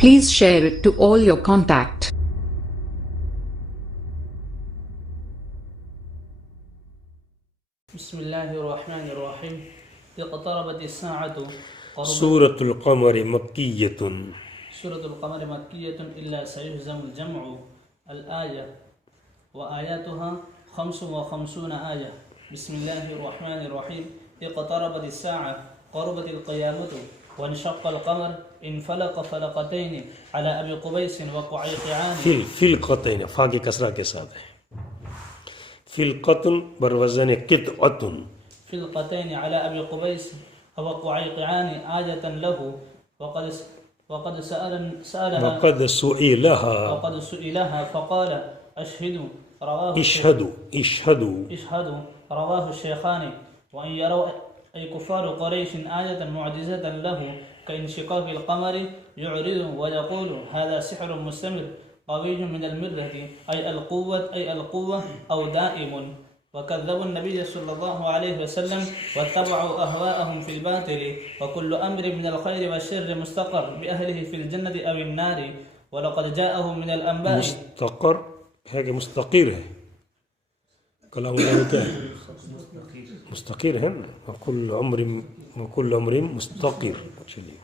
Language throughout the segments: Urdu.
Please share it to all your contact. بسم الله الرحمن الرحيم اقتربت الساعة سورة القمر مكية. سورة القمر مكية إلا سيهزم الجمع. الآية وآياتها 55 آية. بسم الله الرحمن الرحيم اقتربت الساعة قربت القيامة وانشق القمر انفلق فلقتين على أبي قبيس وقعيقعان. فلقتين فا کے کسرہ کے ساتھ ہے. فلقتن بروزن قطعۃ. فلقتين على أبي قبيس وقعيقعان آية له وقد سألها وقد سئلها فقال أشهدوا رواه اشهدوا رواه الشيخان. وإن يروا أي كفار قريش آية معجزة له كانشقاق القمر يعرض ويقول هذا سحر مستمر قوي من المرة أي القوة أو دائم. وكذبوا النبي صلى الله عليه وسلم واتبعوا أهواءهم في الباطل وكل أمر من الخير والشر مستقر بأهله في الجنة أو النار. ولقد جاءهم من الأنباء مستقر ہے کہ مستقر ہے؟ کلام اللہ میں کیا ہے؟ مستقر ہے نا. وكل أمر مستقر. چلیے.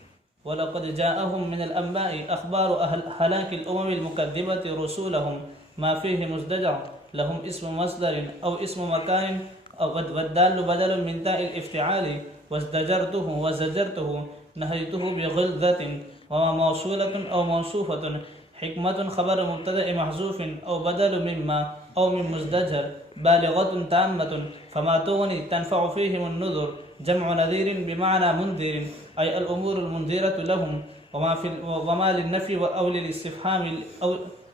ولقد جاءهم من الأنباء أخبار هلاك الأمم المكذبة رسولهم ما فيه مزدجر لهم اسم مصدر أو اسم مكان والدال بدل من تاء الافتعال. وازدجرته وزجرته نهيته بغلظة وما موصولة أو موصوفة. حكمة خبر مبتدأ محذوف أو بدل مما أو من مزدجر بالغة تامة فما تغني تنفع فيهم النذر. جمع نذير بمعنى منذر أي الأمور المنذرة لهم. وما للنفي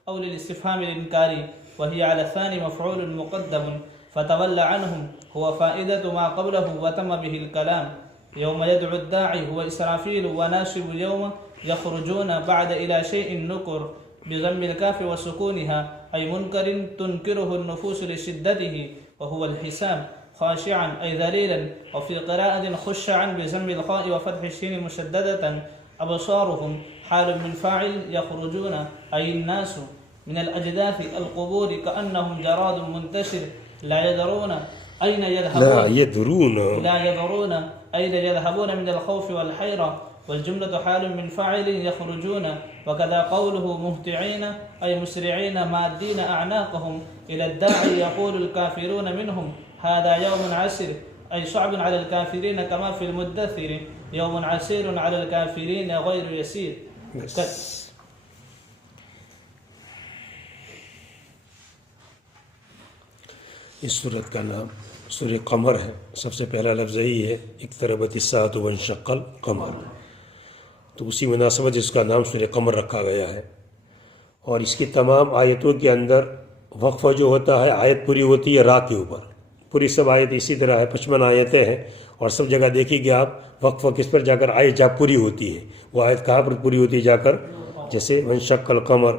أو للاستفهام الإنكاري وهي على الثاني مفعول مقدم. فتولى عنهم هو فائدة ما قبله وتم به الكلام. يوم يدعو الداعي هو إسرافيل وناشب يوم يخرجون بعد إلى شيء نكر بضم الكاف وسكونها أي منكر تنكره النفوس لشدته وهو الحساب. خاشعا أي ذليلا. وفي قراءة خشعا بضم الخاء وفتح الشين مشددة. أبصارهم حال من فاعل يخرجون أي الناس من الأجداث القبور كأنهم جراد منتشر لا يدرون أين يذهبون من الخوف والحيرة. والجملة حال من فاعل يخرجون. وكذا قوله مهطعين أي مسرعين مادين أعناقهم إلى الداعي يقول الكافرون منهم هذا يوم عسر أي صعب على الكافرين كما في المدثر يوم عسير على الكافرين غير يسير. اس صورت کا نام سورہ قمر ہے. سب سے پہلا لفظ یہی ہے اقتربت الساعۃ وانشق القمر. تو اسی مناسبت اس کا نام سورہ قمر رکھا گیا ہے. اور اس کی تمام آیتوں کے اندر وقفہ جو ہوتا ہے آیت پوری ہوتی ہے را کے اوپر. پوری سب آیت اسی طرح ہے. 55 آیتیں ہیں اور سب جگہ دیکھیں گے آپ وقفہ کس پر جا کر آیت جا پوری ہوتی ہے. وہ آیت کہاں پر پوری ہوتی ہے جا کر؟ جیسے وانشق القمر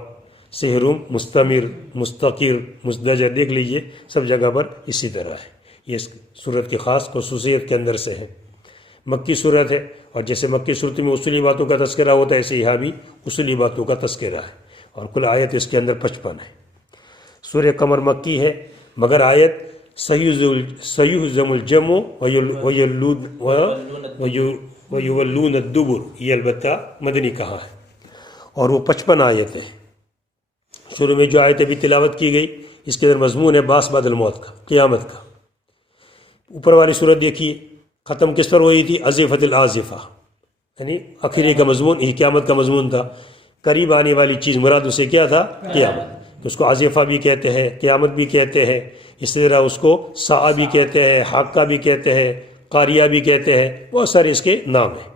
سحر مستمر مستقر مزدجر دیکھ لیجئے سب جگہ پر اسی طرح ہے. یہ اس صورت کی خاص خصوصیت کے اندر سے ہے. مکی صورت ہے اور جیسے مکی صورت میں اصولی باتوں کا تذکرہ ہوتا ہے ایسے یہاں بھی اصولی باتوں کا تذکرہ ہے. اور کل آیت اس کے اندر 55 ہے. سورہ قمر مکی ہے مگر آیت سیہزم الجمع ویولون الدبر یہ البتہ مدنی کہا ہے. اور وہ 55 آیت ہے. شروع میں جو آیت ابھی تلاوت کی گئی اس کے اندر مضمون ہے باس بعد الموت کا، قیامت کا. اوپر والی صورت دیکھیے ختم کس پر ہوئی تھی؟ ازفت الازفہ، یعنی آخری کا مضمون یہ قیامت کا مضمون تھا. قریب آنے والی چیز مراد اسے کیا تھا؟ قیامت. اس کو ازفہ بھی کہتے ہیں، قیامت بھی کہتے ہیں. اسی طرح اس کو ساعہ بھی کہتے ہیں، حاقہ بھی کہتے ہیں، قاریہ بھی کہتے ہیں. بہت سارے اس کے نام ہیں.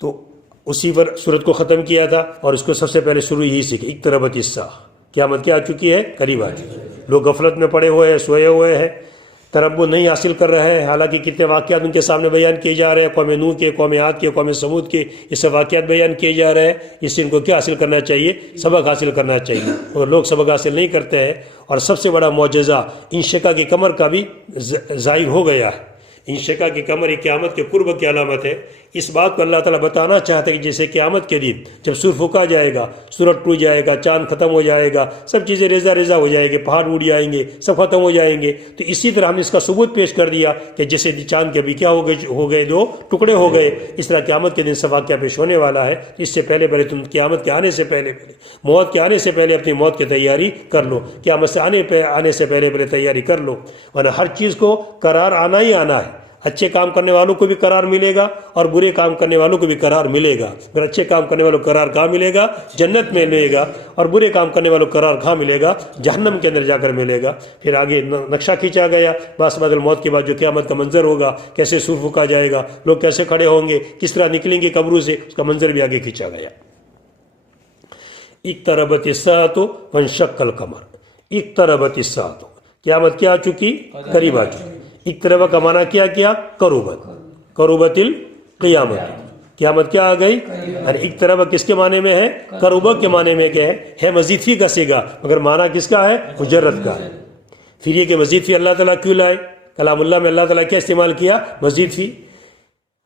تو اسی پر صورت کو ختم کیا تھا اور اس کو سب سے پہلے شروع یہی سے کہ اقتربت الساعہ، قیامت کیا آ چکی ہے؟ قریب آ چکی ہے. لوگ غفلت میں پڑے ہوئے ہیں، سوئے ہوئے ہیں، تربو نہیں حاصل کر رہے ہیں. حالانکہ کتنے واقعات ان کے سامنے بیان کیے جا رہے ہیں، قوم نوح کے، قوم عاد کے، قوم سمود کے، یہ سب واقعات بیان کیے جا رہے ہیں. اس سے ان کو کیا حاصل کرنا چاہیے؟ سبق حاصل کرنا چاہیے. اور لوگ سبق حاصل نہیں کرتے ہیں. اور سب سے بڑا معجزہ انشقاق کی کمر کا بھی ظاہر ہو گیا ہے. انشقاق کی کمر قیامت کے قرب کی علامت ہے. اس بات کو اللہ تعالیٰ بتانا چاہتا ہے کہ جیسے قیامت کے دن جب سور پھونکا جائے گا، سورج ٹوٹ جائے گا، چاند ختم ہو جائے گا، سب چیزیں ریزہ ریزہ ہو جائیں گے، پہاڑ اڑ جائیں گے، سب ختم ہو جائیں گے، تو اسی طرح ہم نے اس کا ثبوت پیش کر دیا کہ جیسے چاند کے بھی کیا ہو گئے دو ٹکڑے ہو گئے، اس طرح قیامت کے دن سب واقعہ پیش ہونے والا ہے۔ اس سے پہلے تم قیامت کے آنے سے پہلے موت کے آنے سے پہلے اپنی موت کی تیاری کر لو، قیامت سے آنے سے پہلے تیاری کر لو، ورنہ ہر چیز کو قرار آنا ہی آنا ہے۔ اچھے کام کرنے والوں کو بھی قرار ملے گا اور برے کام کرنے والوں کو بھی قرار ملے گا۔ اگر اچھے کام کرنے والوں کو قرار کہاں ملے گا؟ جنت میں ملے گا، اور برے کام کرنے والوں کو قرار کہاں ملے گا؟ جہنم کے اندر جا کر ملے گا۔ پھر آگے نقشہ کھینچا گیا بعد الموت کے بعد جو قیامت کا منظر ہوگا، کیسے سور پھونکا جائے گا، لوگ کیسے کھڑے ہوں گے، کس طرح نکلیں گے قبروں سے، اس کا منظر بھی آگے کھینچا گیا۔ اقتربت الساعۃ وانشق القمر، اقتربت الساعۃ، قیامت کیا آ چکی؟ قریب آ چکی۔ اقترب کا معنی کیا؟ قربت، قربت القیامت، قیامت کیا آ گئی؟ اور اقترب کس کے معنی میں ہے؟ قربت کے معنی میں کیا ہے؟ مزید فی کا صیغہ، مگر معنی کس کا ہے؟ مجرد کا ہے۔ پھر یہ کہ مزید فی اللہ تعالیٰ کیوں لائے؟ کلام اللہ میں اللہ تعالیٰ کیا استعمال کیا؟ مزید فی۔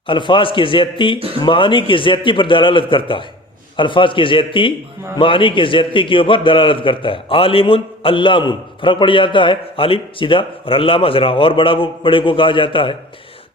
الفاظ کی زیادتی معنی کی زیادتی پر دلالت کرتا ہے، الفاظ کی زیادتی معنی کی زیادتی کے اوپر دلالت کرتا ہے۔ عالم، علام، فرق پڑ جاتا ہے، عالم سیدھا اور علامہ ذرا اور بڑے کو کہا جاتا ہے۔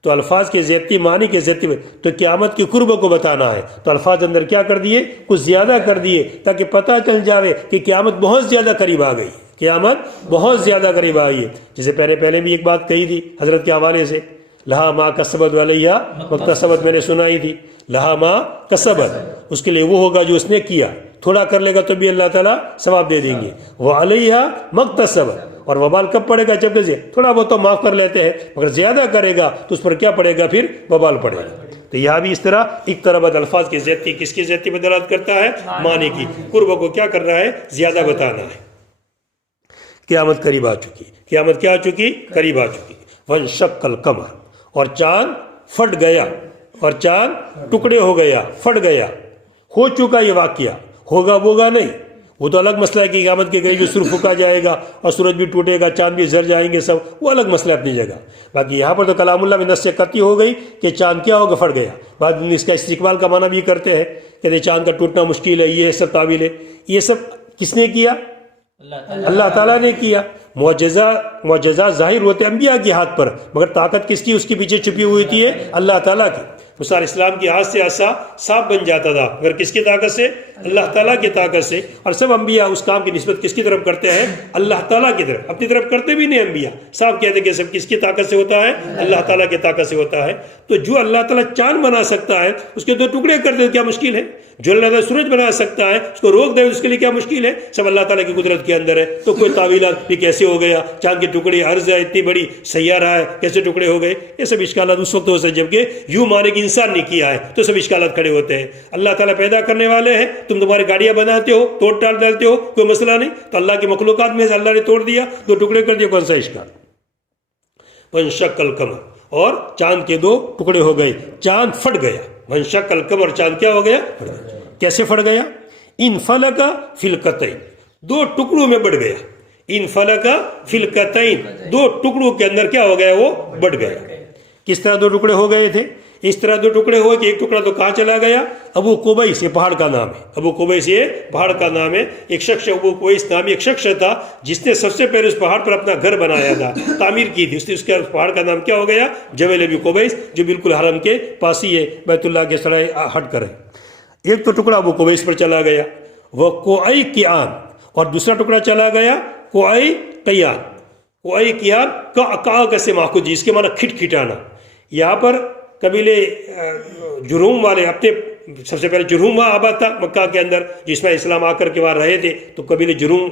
تو الفاظ کی زیادتی معنی کی زیادتی میں تو قیامت کی قرب کو بتانا ہے، تو الفاظ اندر کیا کر دیے؟ کچھ زیادہ کر دیے تاکہ پتہ چل جاوے کہ قیامت بہت زیادہ قریب آ گئی، قیامت بہت زیادہ قریب آ گئی ہے۔ جسے پہلے بھی ایک بات کہی تھی حضرت کے حوالے سے، لہا ما کسبت وعلیہا مکتسبت، میں نے سنائی تھی، لہا ما کسبت، اس کے لیے وہ ہوگا جو اس نے کیا، تھوڑا کر لے گا تو بھی اللہ تعالیٰ ثواب دے دیں گے، وعلیہا مکتسبت، اور وبال کب پڑے گا؟ جب کہ تھوڑا بہت تو معاف کر لیتے ہیں، مگر زیادہ کرے گا تو اس پر کیا پڑے گا؟ پھر وبال پڑے گا۔ تو یہاں بھی اس طرح اقتربت الفاظ کی زیادتی کس کی زیادتی پر دلالت کرتا ہے؟ معنی کی، قرب کو کیا کر رہا ہے؟ زیادہ بتانا ہے۔ قیامت قریب آ چکی، قیامت کیا آ چکی؟ قریب آ چکی۔ وانشق القمر، اور چاند پھٹ گیا، اور چاند ٹکڑے ہو گیا، پھٹ گیا، ہو چکا یہ واقعہ، ہوگا نہیں، وہ تو الگ مسئلہ ہے کہ قیامت کے قریب جو سور پھونکا جائے گا اور سورج بھی ٹوٹے گا، چاند بھی زر جائیں گے، سب وہ الگ مسئلہ اپنی جگہ۔ باقی یہاں پر تو کلام اللہ میں نص قطعی ہو گئی کہ چاند کیا ہوگا؟ پھٹ گیا۔ بعد میں اس کا استقبال کا معنی بھی کرتے ہیں کہ چاند کا ٹوٹنا مشکل ہے، یہ سب تعویل ہے۔ یہ سب کس نے کیا؟ اللہ تعالیٰ نے کیا۔ معجزات ظاہر ہوتے انبیاء کے ہاتھ پر، مگر طاقت کس کی اس کے پیچھے چھپی ہوئی تھی؟ اللہ تعالیٰ کی۔ موسیٰ علیہ السلام کے ہاتھ سے عصا صاف بن جاتا تھا، مگر کس کی طاقت سے؟ اللہ تعالیٰ کی طاقت سے۔ اور سب انبیاء اس کام کی نسبت کس کی طرف کرتے ہیں؟ اللہ تعالیٰ کی طرف، اپنی طرف کرتے بھی نہیں انبیاء، صاف کہتے کہ سب کس کی طاقت سے ہوتا ہے؟ اللہ تعالیٰ کی طاقت سے ہوتا ہے۔ تو جو اللہ تعالیٰ چاند بنا سکتا ہے اس کے دو ٹکڑے کر دے کیا مشکل ہے؟ جو اللہ تعالیٰ سورج بنا سکتا ہے اس کو روک دے اس کے لیے کیا مشکل ہے؟ سب اللہ تعالیٰ کی قدرت کے اندر ہے۔ تو کوئی تعویلات بھی کیسے ہو گیا، چاند کے ٹکڑے، عرض ہے اتنی بڑی سیارہ ہے، کیسے ٹکڑے ہو گئے؟ یہ سب اشکالات اس وقت ہو سکتے جبکہ یوں مانے کہ انسان نے کیا ہے، تو سب اشکالات کھڑے ہوتے ہیں۔ اللہ تعالیٰ پیدا کرنے والے ہیں، تم تمہاری گاڑیاں بناتے ہو، توڑ ٹال ڈالتے ہو، کوئی مسئلہ نہیں، تو اللہ کی مخلوقات میں سے اللہ نے توڑ دیا، دو ٹکڑے کر دیا، کون سا اشکال؟ وانشق القمر، اور چاند کے دو ٹکڑے ہو گئے، چاند پھٹ گیا۔ وانشق القمر، چاند کیا ہو گیا؟ کیسے پھٹ گیا؟ انفلق فی القطعین، دو ٹکڑوں میں بٹ گیا۔ انفلق فی القطعین، دو ٹکڑوں کے اندر کیا ہو گیا؟ وہ بٹ گیا۔ کس طرح دو ٹکڑے ہو گئے تھے؟ اس طرح دو ٹکڑے ہوئے کہ ایک ٹکڑا تو کہاں چلا گیا؟ ابو قبیس، یہ پہاڑ کا نام ہے، ابو قبیس یہ پہاڑ کا نام ہے۔ ایک شخص ابو قبیس نامی ایک شخص تھا جس نے سب سے پہلے اس پہاڑ پر اپنا گھر بنایا تھا، تعمیر کی تھی، اس کے پہاڑ کا نام کیا ہو گیا؟ جبل ابو قبیس، جو بالکل حرم کے پاس ہی ہے، بیت اللہ کے سرائے ہٹ کر ہے۔ ایک تو ٹکڑا ابو قبیس پر چلا گیا، وہ کوئی قیان، اور دوسرا ٹکڑا چلا گیا کوئی قیان۔ کوئی قیان کا سے ماخوذ، جس کے معنی کھٹ کھٹانا۔ یہاں پر قبیلے جرہوم والے، اپنے سب سے پہلے جرہوم وہاں آباد تھا مکہ کے اندر، جس میں اسلام آ کر کے وہاں رہے تھے، تو قبیلے جرہوم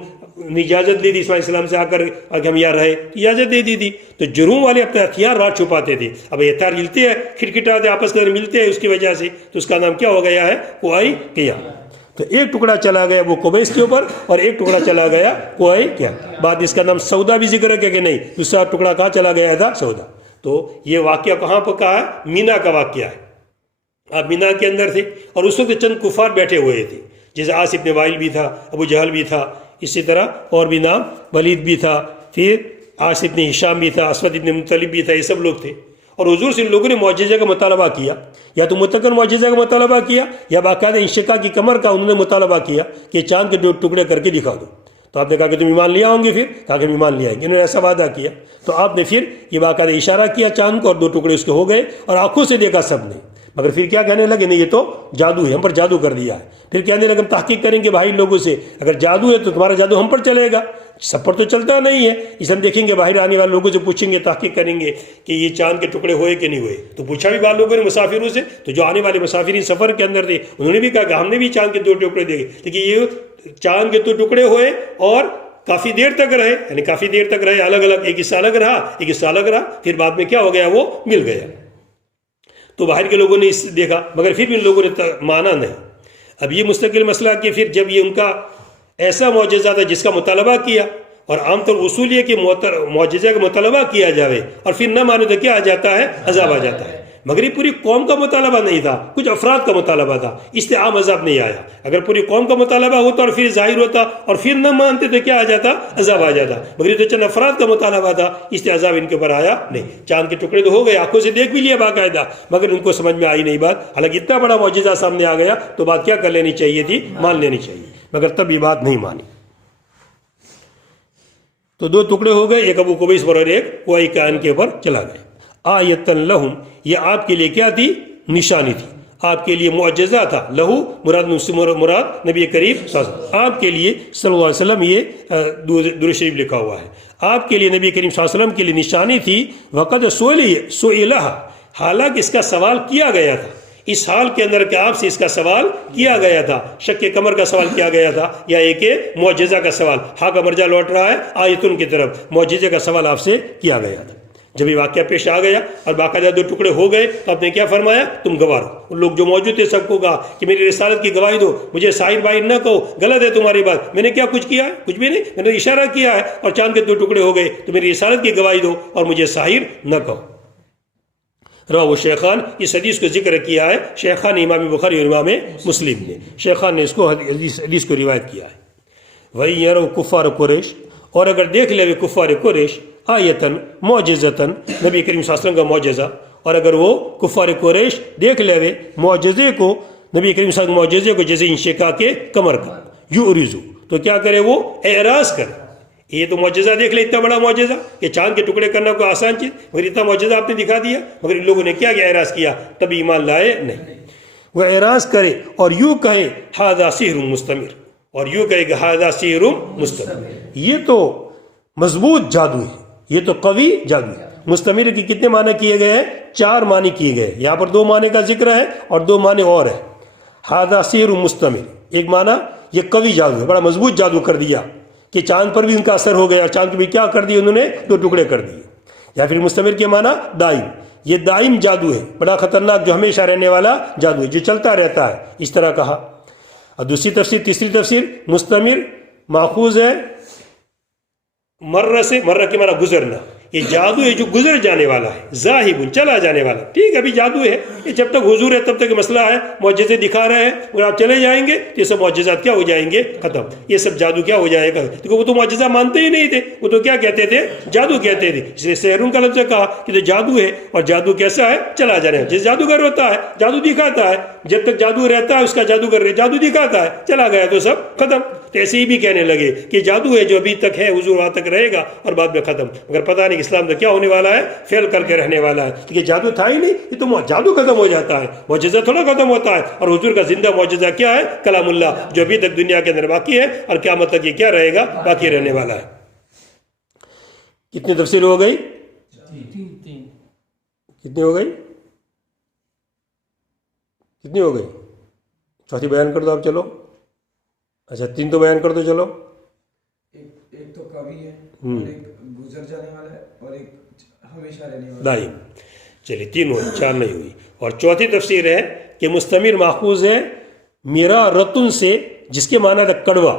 نے اجازت دی تھی اسماعیل السلام سے آ کر ہم یہاں رہے، اجازت دے دی تھی۔ تو جرہوم والے اپنے ہتھیار رات چھپاتے تھے، اب یہ ہتھیار ملتے ہیں، کھٹکھٹاتے آپس کے اندر ملتے ہیں، اس کی وجہ سے تو اس کا نام کیا ہو گیا ہے؟ کوئی قیان۔ تو ایک ٹکڑا چلا گیا وہ قبیس کے اوپر اور ایک ٹکڑا چلا گیا کوئی قیان۔ بعد اس کا نام سودا بھی ذکر ہے کہ نہیں، دوسرا ٹکڑا کہاں چلا گیا تھا؟ سودا۔ تو یہ واقعہ کہاں پر کہا ہے؟ مینا کا واقعہ ہے۔ آپ مینا کے اندر تھے اور اس وقت چند کفار بیٹھے ہوئے تھے، جیسے عاص ابن وائل بھی تھا، ابو جہل بھی تھا، اسی طرح اور بھی نام، ولید بھی تھا، پھر عاص ابن ہشام بھی تھا، اسود ابن مطلب بھی تھا، یہ سب لوگ تھے۔ اور حضور سے ان لوگوں نے معجزے کا مطالبہ کیا، یا تو مطلقاً معجزے کا مطالبہ کیا یا باقاعدہ انشقاق کی کمر کا انہوں نے مطالبہ کیا کہ چاند کے 2 ٹکڑے کر کے دکھا دو. تو آپ نے کہا کہ تم ایمان لے آؤ گے؟ پھر کہا کہ ہم ایمان لے آئیں گے. انہوں نے ایسا وعدہ کیا. تو آپ نے پھر یہ باقاعدہ اشارہ کیا چاند کو، اور 2 ٹکڑے اس کے ہو گئے اور آنکھوں سے دیکھا سب نے. مگر پھر کیا کہنے لگے؟ نہیں، یہ تو جادو ہے، ہم پر جادو کر دیا ہے. پھر کہنے لگے ہم تحقیق کریں گے بھائی لوگوں سے، اگر جادو ہے تو تمہارا جادو ہم پر چلے گا، سب پر تو چلتا نہیں ہے. اس ہم دیکھیں گے باہر آنے والے لوگوں سے پوچھیں گے، تحقیق کریں گے کہ یہ چاند کے ٹکڑے ہوئے کہ نہیں ہوئے. تو پوچھا بھی بعض لوگوں نے مسافروں سے، تو جو آنے والے مسافرین سفر کے اندر تھے انہوں نے بھی کہا کہ ہم نے بھی چاند کے 2 ٹکڑے دیکھے، لیکن یہ چاند کے 2 ٹکڑے ہوئے اور کافی دیر تک رہے، یعنی کافی دیر تک رہے الگ الگ، ایک حصہ الگ رہا ایک حصہ الگ رہا، پھر بعد میں کیا ہو گیا؟ وہ مل گیا. تو باہر کے لوگوں نے اس دیکھا، مگر پھر بھی ان لوگوں نے مانا نہیں. اب یہ مستقل مسئلہ کہ پھر جب یہ ان کا ایسا معجزہ تھا جس کا مطالبہ کیا، اور عام طور اصول یہ کہ معجزہ کا مطالبہ کیا جائے اور پھر نہ مانے تو کیا آ جاتا ہے؟ عذاب آ جاتا ہے. مگر یہ پوری قوم کا مطالبہ نہیں تھا، کچھ افراد کا مطالبہ تھا، اس لیے عام عذاب نہیں آیا. اگر پوری قوم کا مطالبہ ہوتا اور پھر ظاہر ہوتا اور پھر نہ مانتے تو کیا آ جاتا؟ عذاب آ جاتا. مگر یہ تو چند افراد کا مطالبہ تھا، اس لیے عذاب ان کے اوپر آیا نہیں. چاند کے ٹکڑے تو ہو گئے، آنکھوں سے دیکھ بھی لیا باقاعدہ، مگر ان کو سمجھ میں آئی نہیں بات. حالانکہ اتنا بڑا معجزہ سامنے آ گیا تو بات کیا کر لینی چاہیے تھی؟ مان لینی چاہیے. مگر تب یہ بات نہیں مانی. تو 2 ٹکڑے ہو گئے، ایک ابو قبیس پر اور ایک کوئی کائن کے اوپر چلا گئے. آیتن لہم، یہ آپ کے لیے کیا تھی؟ نشانی تھی، آپ کے لیے معجزہ تھا. لہو مراد نبی کریم صلی اللہ علیہ وسلم، آپ کے لیے صلی اللہ علیہ وسلم، یہ درود شریف لکھا ہوا ہے، آپ کے لیے نبی کریم صلی اللہ علیہ وسلم کے لیے نشانی تھی. وقد سئلہ، حالانکہ اس کا سوال کیا گیا تھا، اس حال کے اندر کہ آپ سے اس کا سوال کیا گیا تھا. شک کمر کا سوال کیا گیا تھا یا ایک معجزہ کا سوال؟ ہاں کا مرجع لوٹ رہا ہے آیتن کی طرف. معجزے کا سوال آپ سے کیا گیا تھا. جب یہ واقعہ پیش آ گیا اور باقاعدہ 2 ٹکڑے ہو گئے تو آپ نے کیا فرمایا؟ تم گواہ رہو. ان لوگ جو موجود تھے سب کو کہا کہ میری رسالت کی گواہی دو، مجھے ساحر باہر نہ کہو، غلط ہے تمہاری بات. میں نے کیا کچھ کیا ہے؟ کچھ بھی نہیں، میں نے اشارہ کیا ہے اور چاند کے 2 ٹکڑے ہو گئے، تو میری رسالت کی گواہی دو اور مجھے ساحر نہ کہو. رواہ شیخان، اس حدیث کو ذکر کیا ہے شیخان، امام بخاری اور امام مسلم نے. شیخان نے اس کو حدیث کو روایت کیا ہے. وَإِن يَرَوْا كُفَّارَ قُرَيْشَ، اور اگر دیکھ لے کفار قریش آیتن معجزتن، نبی کریم صلی اللہ علیہ وسلم کا معجزہ، اور اگر وہ کفار قریش دیکھ لے معجزے کو، نبی کریم صلی اللہ علیہ وسلم معجزے کو، جیسے انشقاق کے کمر کا، یعرضو، تو کیا کرے؟ وہ اعراض کرے. یہ تو معجزہ دیکھ لے، اتنا بڑا معجزہ کہ چاند کے ٹکڑے کرنا کوئی آسان چیز، مگر اتنا معجزہ آپ نے دکھا دیا. مگر ان لوگوں نے کیا اعراض کیا؟ تبھی ایمان لائے نہیں. وہ اعراض کرے اور یوں کہے ھذا سحر مستمر، اور یوں کہے کہ ھذا سحر مستمر، یہ تو مضبوط جادو ہے، یہ تو قوی جادو ہے. مستمر کی کتنے معنی کیے گئے ہیں؟ 4 معنی کیے گئے. یہاں پر 2 معنی کا ذکر ہے اور 2 معنی اور ہے. ھذا سحر مستمر، ایک معنی یہ قوی جادو ہے، بڑا مضبوط جادو کر دیا کہ چاند پر بھی ان کا اثر ہو گیا، چاند کو بھی کیا کر دیا انہوں نے؟ 2 ٹکڑے کر دیے. یا پھر مستمر کے معنی دائم، یہ دائم جادو ہے، بڑا خطرناک، جو ہمیشہ رہنے والا جادو ہے، جو چلتا رہتا ہے، اس طرح کہا. اور دوسری تفسیر، تیسری تفسیر، مستمر ماخوذ ہے مرہ سے، مرہ کے معنی گزرنا. یہ جادو ہے جو گزر جانے والا ہے، ذاہب، چلا جانے والا. ٹھیک ہے، ابھی جادو ہے، یہ جب تک حضور ہے تب تک مسئلہ ہے، معجزے دکھا رہے ہیں، اگر آپ چلے جائیں گے تو یہ سب معجزات کیا ہو جائیں گے؟ ختم. یہ سب جادو کیا ہو جائے گا؟ کیونکہ وہ تو معجزہ مانتے ہی نہیں تھے، وہ تو کیا کہتے تھے؟ جادو کہتے تھے. اس لیے سحرون کا لفظ کہا کہ تو جادو ہے، اور جادو کیسا ہے؟ چلا جانے والا. جس جادوگر ہوتا ہے جادو دکھاتا ہے، جب تک جادو رہتا ہے اس کا جادوگر جادو دکھاتا ہے، چلا گیا تو سب ختم. تو ایسے ہی بھی کہنے لگے کہ جادو ہے جو ابھی تک ہے، حضور وہاں تک رہے گا اور بعد میں ختم. مگر پتہ نہیں اسلام تو کیا ہونے والا ہے؟ فیل کر کے رہنے والا ہے. کیونکہ جادو تھا ہی نہیں، یہ تو جادو ختم ہو جاتا ہے، معجزہ تھوڑا ختم ہوتا ہے. اور حضور کا زندہ معجزہ کیا ہے؟ کلام اللہ، جو ابھی تک دنیا کے اندر باقی ہے اور قیامت تک یہ کیا رہے گا؟ باقی رہنے والا ہے. کتنی تفسیر ہو گئی؟ کتنی ہو گئی؟ کتنی ہو گئی؟ چوتھی بیان کر دو آپ. چلو اچھا 3 تو بیان کر دو. چلو ایک تو قوی ہے، اور ایک گزر جانے والا ہے، اور ایک ہمیشہ رہنے والا دائم. چلیے 3 ہوئی، 4 نہیں ہوئی. اور چوتھی تفسیر ہے کہ مستمر ماخوذ ہے میرا رتن سے، جس کے معنی ہے کڑوا.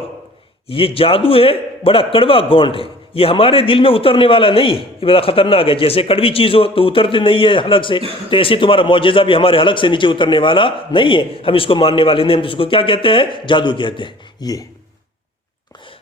یہ جادو ہے، بڑا کڑوا گونٹ ہے، یہ ہمارے دل میں اترنے والا نہیں ہے، یہ بڑا خطرناک ہے. جیسے کڑوی چیز ہو تو اترتے نہیں ہے حلق سے، تو ایسے تمہارا معجزہ بھی ہمارے حلق سے نیچے اترنے والا نہیں ہے. ہم اس کو ماننے والے نہیں، ہم اس کو کیا کہتے ہیں؟ جادو کہتے ہیں. یہ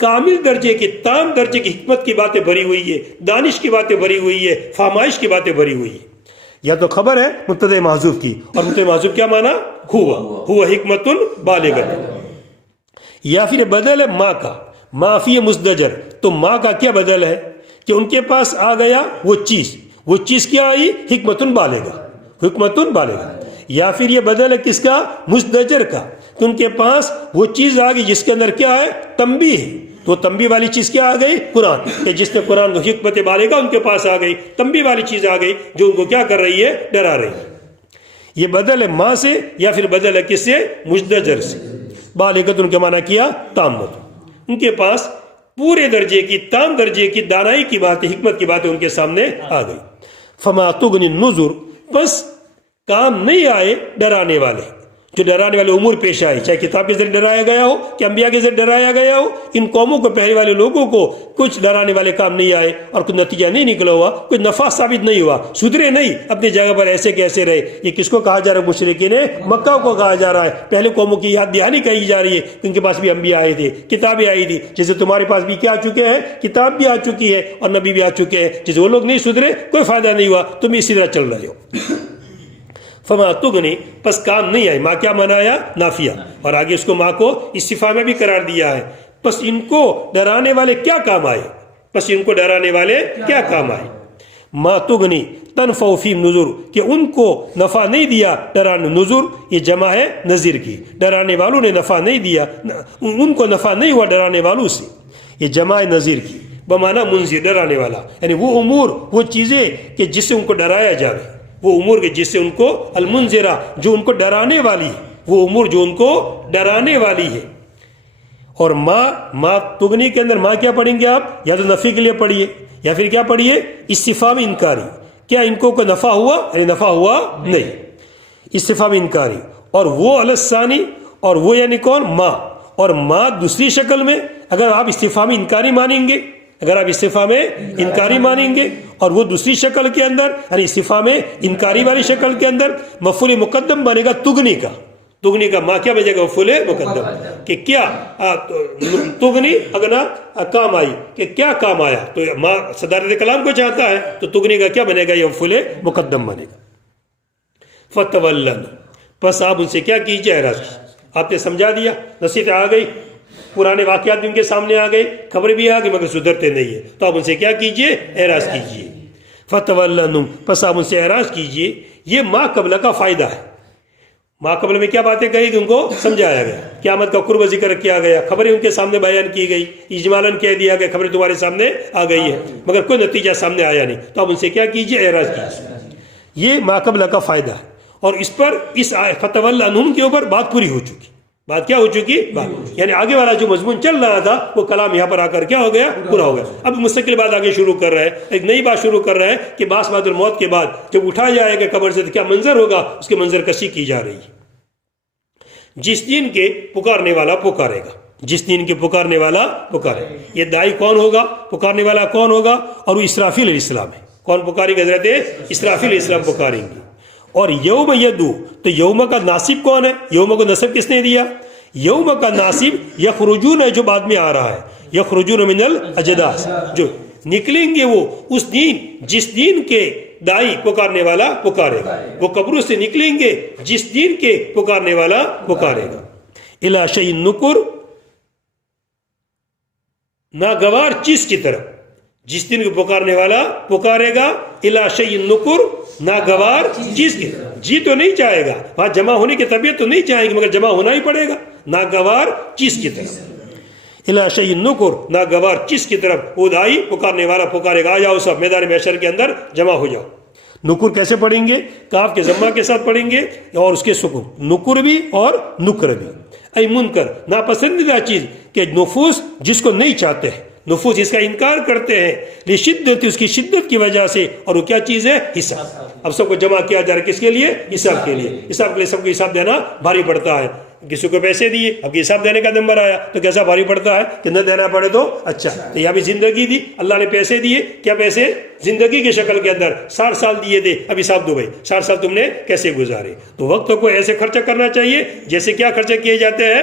کامل درجے کی تام درجے کی حکمت کی باتیں بھری ہوئی ہے، دانش کی باتیں بھری ہوئی ہے، فہمائش کی باتیں بھری ہوئی ہے۔ یا تو خبر ہے مبتدأ محذوف کی، اور مبتدأ محذوف کیا مانا؟ ہوا حکمت بالغۃ، یا پھر بدل ہے ما کا، ما فی مزدجر، تو ما کا کیا بدل ہے کہ ان کے پاس آ گیا وہ چیز کیا آئی؟ حکمت بالغہ۔ یا پھر یہ بدل ہے کس کا؟ مزدجر کا، کہ ان کے پاس وہ چیز آ گئی جس کے اندر کیا ہے؟ تنبیہ ہے، تو تنبیہ والی چیز کیا آ گئی؟ قرآن، کہ جس نے قرآن کو حکمت بالغہ ان کے پاس آ گئی، تنبیہ والی چیز آ گئی جو ان کو کیا کر رہی ہے؟ ڈرا رہی ہے۔ یہ بدل ہے ما سے، یا پھر بدل ہے کس سے؟ مزدجر سے۔ بالغۃ ان کے معنی کیا؟ تامت، ان کے پاس پورے درجے کی تام درجے کی دانائی کی باتیں، حکمت کی باتیں ان کے سامنے آ گئی۔ فما تغنی النذر، بس کام نہیں آئے ڈرانے والے، جو ڈرانے والے امور پیش آئے، چاہے کتاب کے ذریعے ڈرایا گیا ہو کہ انبیاء کے ذریعے ڈرایا گیا ہو، ان قوموں کو، پہلے والے لوگوں کو کچھ ڈرانے والے کام نہیں آئے اور کوئی نتیجہ نہیں نکلا ہوا، کوئی نفع ثابت نہیں ہوا، سدھرے نہیں، اپنی جگہ پر ایسے کیسے رہے۔ یہ کس کو کہا جا رہا ہے؟ مشرکین مکہ کو کہا جا رہا ہے۔ پہلے قوموں کی یاد دہانی کہی جا رہی ہے کہ ان کے پاس بھی انبیاء آئے تھے، کتابیں آئی تھی، جیسے تمہارے پاس بھی کیا آ چکے ہیں؟ کتاب بھی آ چکی ہے اور نبی بھی آ چکے ہیں۔ جیسے وہ لوگ نہیں سدھرے، کوئی فائدہ نہیں ہوا، تم اسی طرح چل رہے ہو۔ فما تغنی، پس کام نہیں آئے، ماں کیا منایا؟ نافیہ، اور آگے اس کو ماں کو استفہام میں بھی قرار دیا ہے۔ پس ان کو ڈرانے والے کیا کام آئے؟ پس ان کو ڈرانے والے کیا کام آئے؟ ما تغنی تنفع فی نذر، کہ ان کو نفع نہیں دیا ڈرانے، نذر یہ جمع ہے نذیر کی، ڈرانے والوں نے نفع نہیں دیا، ان کو نفع نہیں ہوا ڈرانے والوں سے، یہ جمع ہے نذیر کی، بمعنی منذر، ڈرانے والا، یعنی وہ امور، وہ چیزیں کہ جس سے ان کو ڈرایا جاوے، وہ امور کے جس سے ان کو المنذرہ، جو ان کو ڈرانے والی ہے، وہ امور جو ان کو ڈرانے والی ہے۔ اور ما تغنی کے اندر ما کیا پڑھیں گے آپ؟ یا تو نفی کے لیے پڑھیے، یا پھر کیا پڑھیے؟ استفہام انکاری، کیا ان کو کوئی نفع ہوا؟ یعنی نفع ہوا نہیں، استفہام انکاری۔ اور وہ الثانی، اور وہ یعنی کون؟ ما، اور ما دوسری شکل میں اگر آپ استفہام انکاری مانیں گے، اگر آپ استفہام انکاری مانیں گے، اور وہ دوسری شکل کے اندر یعنی استفہام انکاری والی شکل کے اندر مفعول مقدم بنے گا تغنی کا، تغنی کا ماں کیا بنے گا؟ مفعول مقدم، کہ کیا تغنی اگنا کام آئی، کہ کیا کام آیا، تو ماں صدارت کلام کو چاہتا ہے تو تغنی کا کیا بنے گا؟ یہ مفعول مقدم بنے گا۔ فتولن، پس آپ ان سے کیا کیجیے؟ اعراض۔ آپ نے سمجھا دیا، نصیحت آ گئی، پرانے واقعات بھی ان کے سامنے آ گئے، خبر بھی آ گئی، مگر سدھرتے نہیں ہے، تو آپ ان سے کیا کیجئے؟ اعراض کیجئے۔ فتولنہم، پس آپ ان سے اعراض کیجئے۔ یہ ما قبل کا فائدہ ہے۔ ما قبل میں کیا باتیں کہی کہ ان کو سمجھایا گیا، قیامت کا قرب ذکر کیا گیا، خبریں ان کے سامنے بیان کی گئی، اجمالاً کہہ دیا گیا خبریں تمہارے سامنے آ گئی ہے، مگر کوئی نتیجہ سامنے آیا نہیں، تو آپ ان سے کیا کیجئے؟ اعراض کیجئے۔ یہ ما قبل کا فائدہ ہے، اور اس پر اس فتولنہم کے اوپر بات پوری ہو چکی۔ بات کیا ہو چکی؟ یعنی آگے والا جو مضمون چل رہا تھا وہ کلام یہاں پر آ کر کیا ہو گیا؟ پورا ہو گیا۔ اب مستقل بات آگے شروع کر رہے ہیں، ایک نئی بات شروع کر رہے ہیں کہ بعد الموت کے بعد جب اٹھایا جائے گا قبر سے تو کیا منظر ہوگا، اس کے منظر کشی کی جا رہی ہے۔ جس دین کے پکارنے والا پکارے گا، جس دین کے پکارنے والا پکارے گا۔ یہ دائی کون ہوگا؟ پکارنے والا کون ہوگا؟ اور وہ اسرافیل علیہ السلام ہے۔ کون پکارے گا؟ حضرت اسرافیل علیہ السلام پکاریں گے۔ اور یوم یدو، تو یوم کا ناصب کون ہے؟ یوم کو نصب کس نے دیا؟ یوم کا ناصب یخرجون ہے، جو بعد میں آ رہا ہے، یخرجون من الاجداث، جو نکلیں گے وہ اس دین، جس دین کے دائی پکارنے والا پکارے گا، وہ قبروں سے نکلیں گے جس دین کے پکارنے والا پکارے گا۔ الی شیء نکر، ناگوار چیز کی طرف، جس دن کو پکارنے والا پکارے گا، الی شیء نکر، ناگوار چیز کی، جی تو نہیں چاہے گا، وہاں جمع ہونے کی طبیعت تو نہیں چاہے گی، مگر جمع ہونا ہی پڑے گا، ناگوار چیز کی طرف۔ الی شیء نکر، ناگوار چیز کی طرف وہ دائی پکارنے والا پکارے گا، آ جاؤ سب میدان محشر کے اندر جمع ہو جاؤ۔ نکر کیسے پڑھیں گے؟ کاف کے ضمہ کے ساتھ پڑھیں گے اور اس کے سکون، نکر بھی اور نکر بھی۔ ای منکر، ناپسندیدہ چیز، کہ نفوس جس کو نہیں چاہتے ہیں، نفوس اس کا انکار کرتے ہیں، لشدت، اس کی شدت کی وجہ سے، اور وہ کیا چیز ہے؟ حساب۔ اب سب کو جمع کیا جا رہا ہے کس کے لیے؟ حساب کے لیے۔ حساب کے لیے سب کو حساب دینا بھاری پڑتا ہے۔ کسی کو پیسے دیے، اب حساب دینے کا نمبر آیا تو کیسا بھاری پڑتا ہے کہ نہ دینا پڑے تو اچھا۔ تو یہاں بھی زندگی دی، اللہ نے پیسے دیے، کیا پیسے؟ زندگی کی شکل کے اندر 60 سال دیے تھے، اب حساب دو بھائی 60 سال تم نے کیسے گزارے۔ تو وقت کو ایسے خرچہ کرنا چاہیے جیسے کیا خرچہ کیے جاتے ہیں؟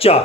4।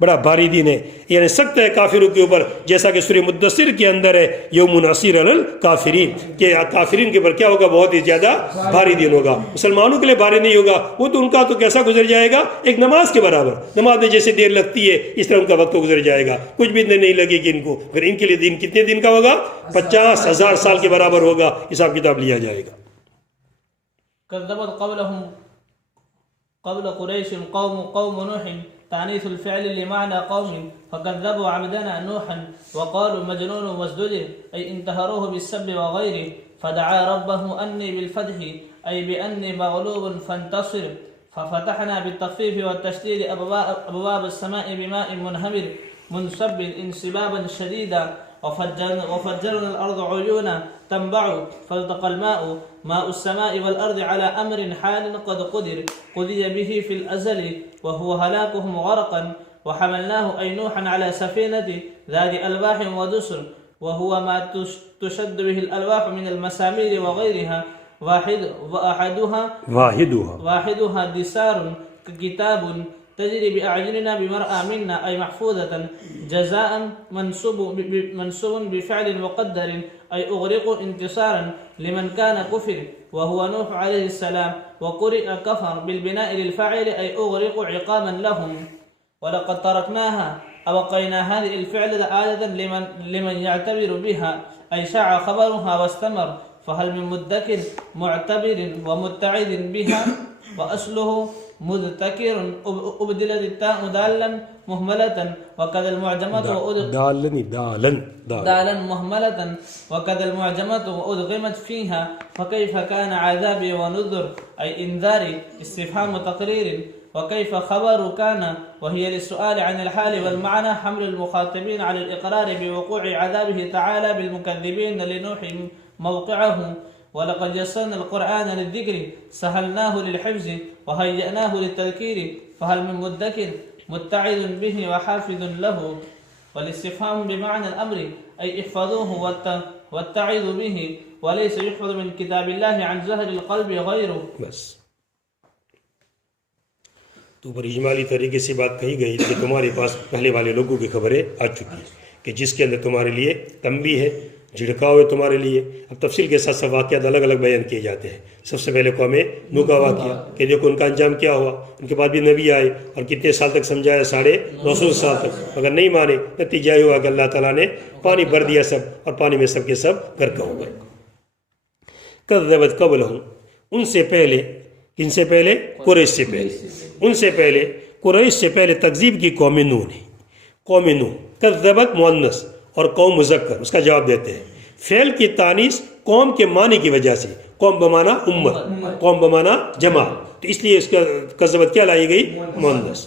بڑا بھاری دن ہے، یعنی سخت ہے کافروں کے اوپر، جیسا کہ سورہ مدثر کے اندر ہے یوم عسیر علی الکافرین، کہ کافرین کے اوپر کیا ہوگا، بہت ہی زیادہ بھاری دن ہوگا۔ مسلمانوں کے لیے بھاری نہیں ہوگا، وہ تو ان کا تو کیسا گزر جائے گا، ایک نماز کے برابر، نماز میں جیسے دیر لگتی ہے اس طرح ان کا وقت تو گزر جائے گا، کچھ بھی دیر نہیں لگے گی ان کو۔ پھر ان کے لیے دن کتنے دن کا ہوگا، 50,000 سال کے برابر ہوگا، حساب کتاب لیا جائے گا۔ كذبت قبل قريش قوم نوح تعنيث الفعل لمعنى قوم فكذبوا عبدنا نوحا وقالوا مجنون وازدجر أي انتهروه بالسب وغيره فدعا ربه أني بالفتح أي بأني مغلوب فانتصر ففتحنا بالتخفيف والتشديد أبواب السماء بماء منهمر منسب انسبابا شديدا وفجرنا الأرض عيونا تنبع فالتقى الماء ماء السماء والأرض على أمر حال قد قضي به في الأزل وهو هلاكهم غرقا وحملناه أي نوحا على سفينة ذات ألواح ودسر وهو ما تشد به الألواح من المسامير وغيرها واحدها دسار كتاب تجري بأعيننا بمرأى منا أي محفوظة جزاء منصوب بفعل مقدر أي أغرق انتصارا لمن كان كفر وهو نوح عليه السلام وقرئ كفر بالبناء للفاعل أي أغرق عقابا لهم ولقد تركناها أبقينا هذه الفعل آية لمن يعتبر بها أي شاع خبرها واستمر فهل من مدكر معتبر ومتعد بها وأصله مذتكر أبدلت التاء دالا مهملة وكذا المعجمة دالا مهملة وكذا المعجمة وأدغمت فيها فكيف كان عذابي ونذر أي إنذاري استفهام تقرير وكيف خبر كان وهي للسؤال عن الحال والمعنى حمل المخاطبين على الإقرار بوقوع عذابه تعالى بالمكذبين لنوح موقعه ولقد يسرنا القرآن للذكر سهلناه للحفظ وهيأناه للتذكير فهل من مدكر متعظ به وحافظ له والاستفهام بمعنى الأمر أي احفظوه واتعظوا به وليس يحفظ من كتاب الله عن زهر القلب غيره. بس تو پر اجمالی طریقے سے بات کہی گئی کہ تمہارے پاس پہلے والے لوگوں کی خبریں آ چکی ہیں کہ جس کے اندر تمہارے لیے تنبیہ ہے، جھڑکاؤ ہے تمہارے لیے۔ اب تفصیل کے ساتھ ساتھ واقعات الگ الگ بیان کیے جاتے ہیں۔ سب سے پہلے قوم نوح کا واقعہ کہ دیکھو ان کا انجام کیا ہوا، ان کے بعد بھی نبی آئے اور کتنے سال تک سمجھایا، 950 سال تک، اگر نہیں مانے نتیجہ یہ ہوا کہ اللہ تعالیٰ نے پانی بھر دیا سب، اور پانی میں سب کے سب غرق ہو گئے۔ کذبت قبلہم، ان سے پہلے، کن سے پہلے؟ قریش سے پہلے، ان سے پہلے قریش سے پہلے تکذیب کی قوم نوح نے۔ قوم نوح کذبت مؤنث اور قوم مذکر، اس کا جواب دیتے ہیں۔ فعل کی تانیث قوم کے معنی کی وجہ سے، قوم بمانا امت، قوم بمانا جماعت، تو اس لیے اس کا کذبت کیا لائی گئی؟ مؤنث۔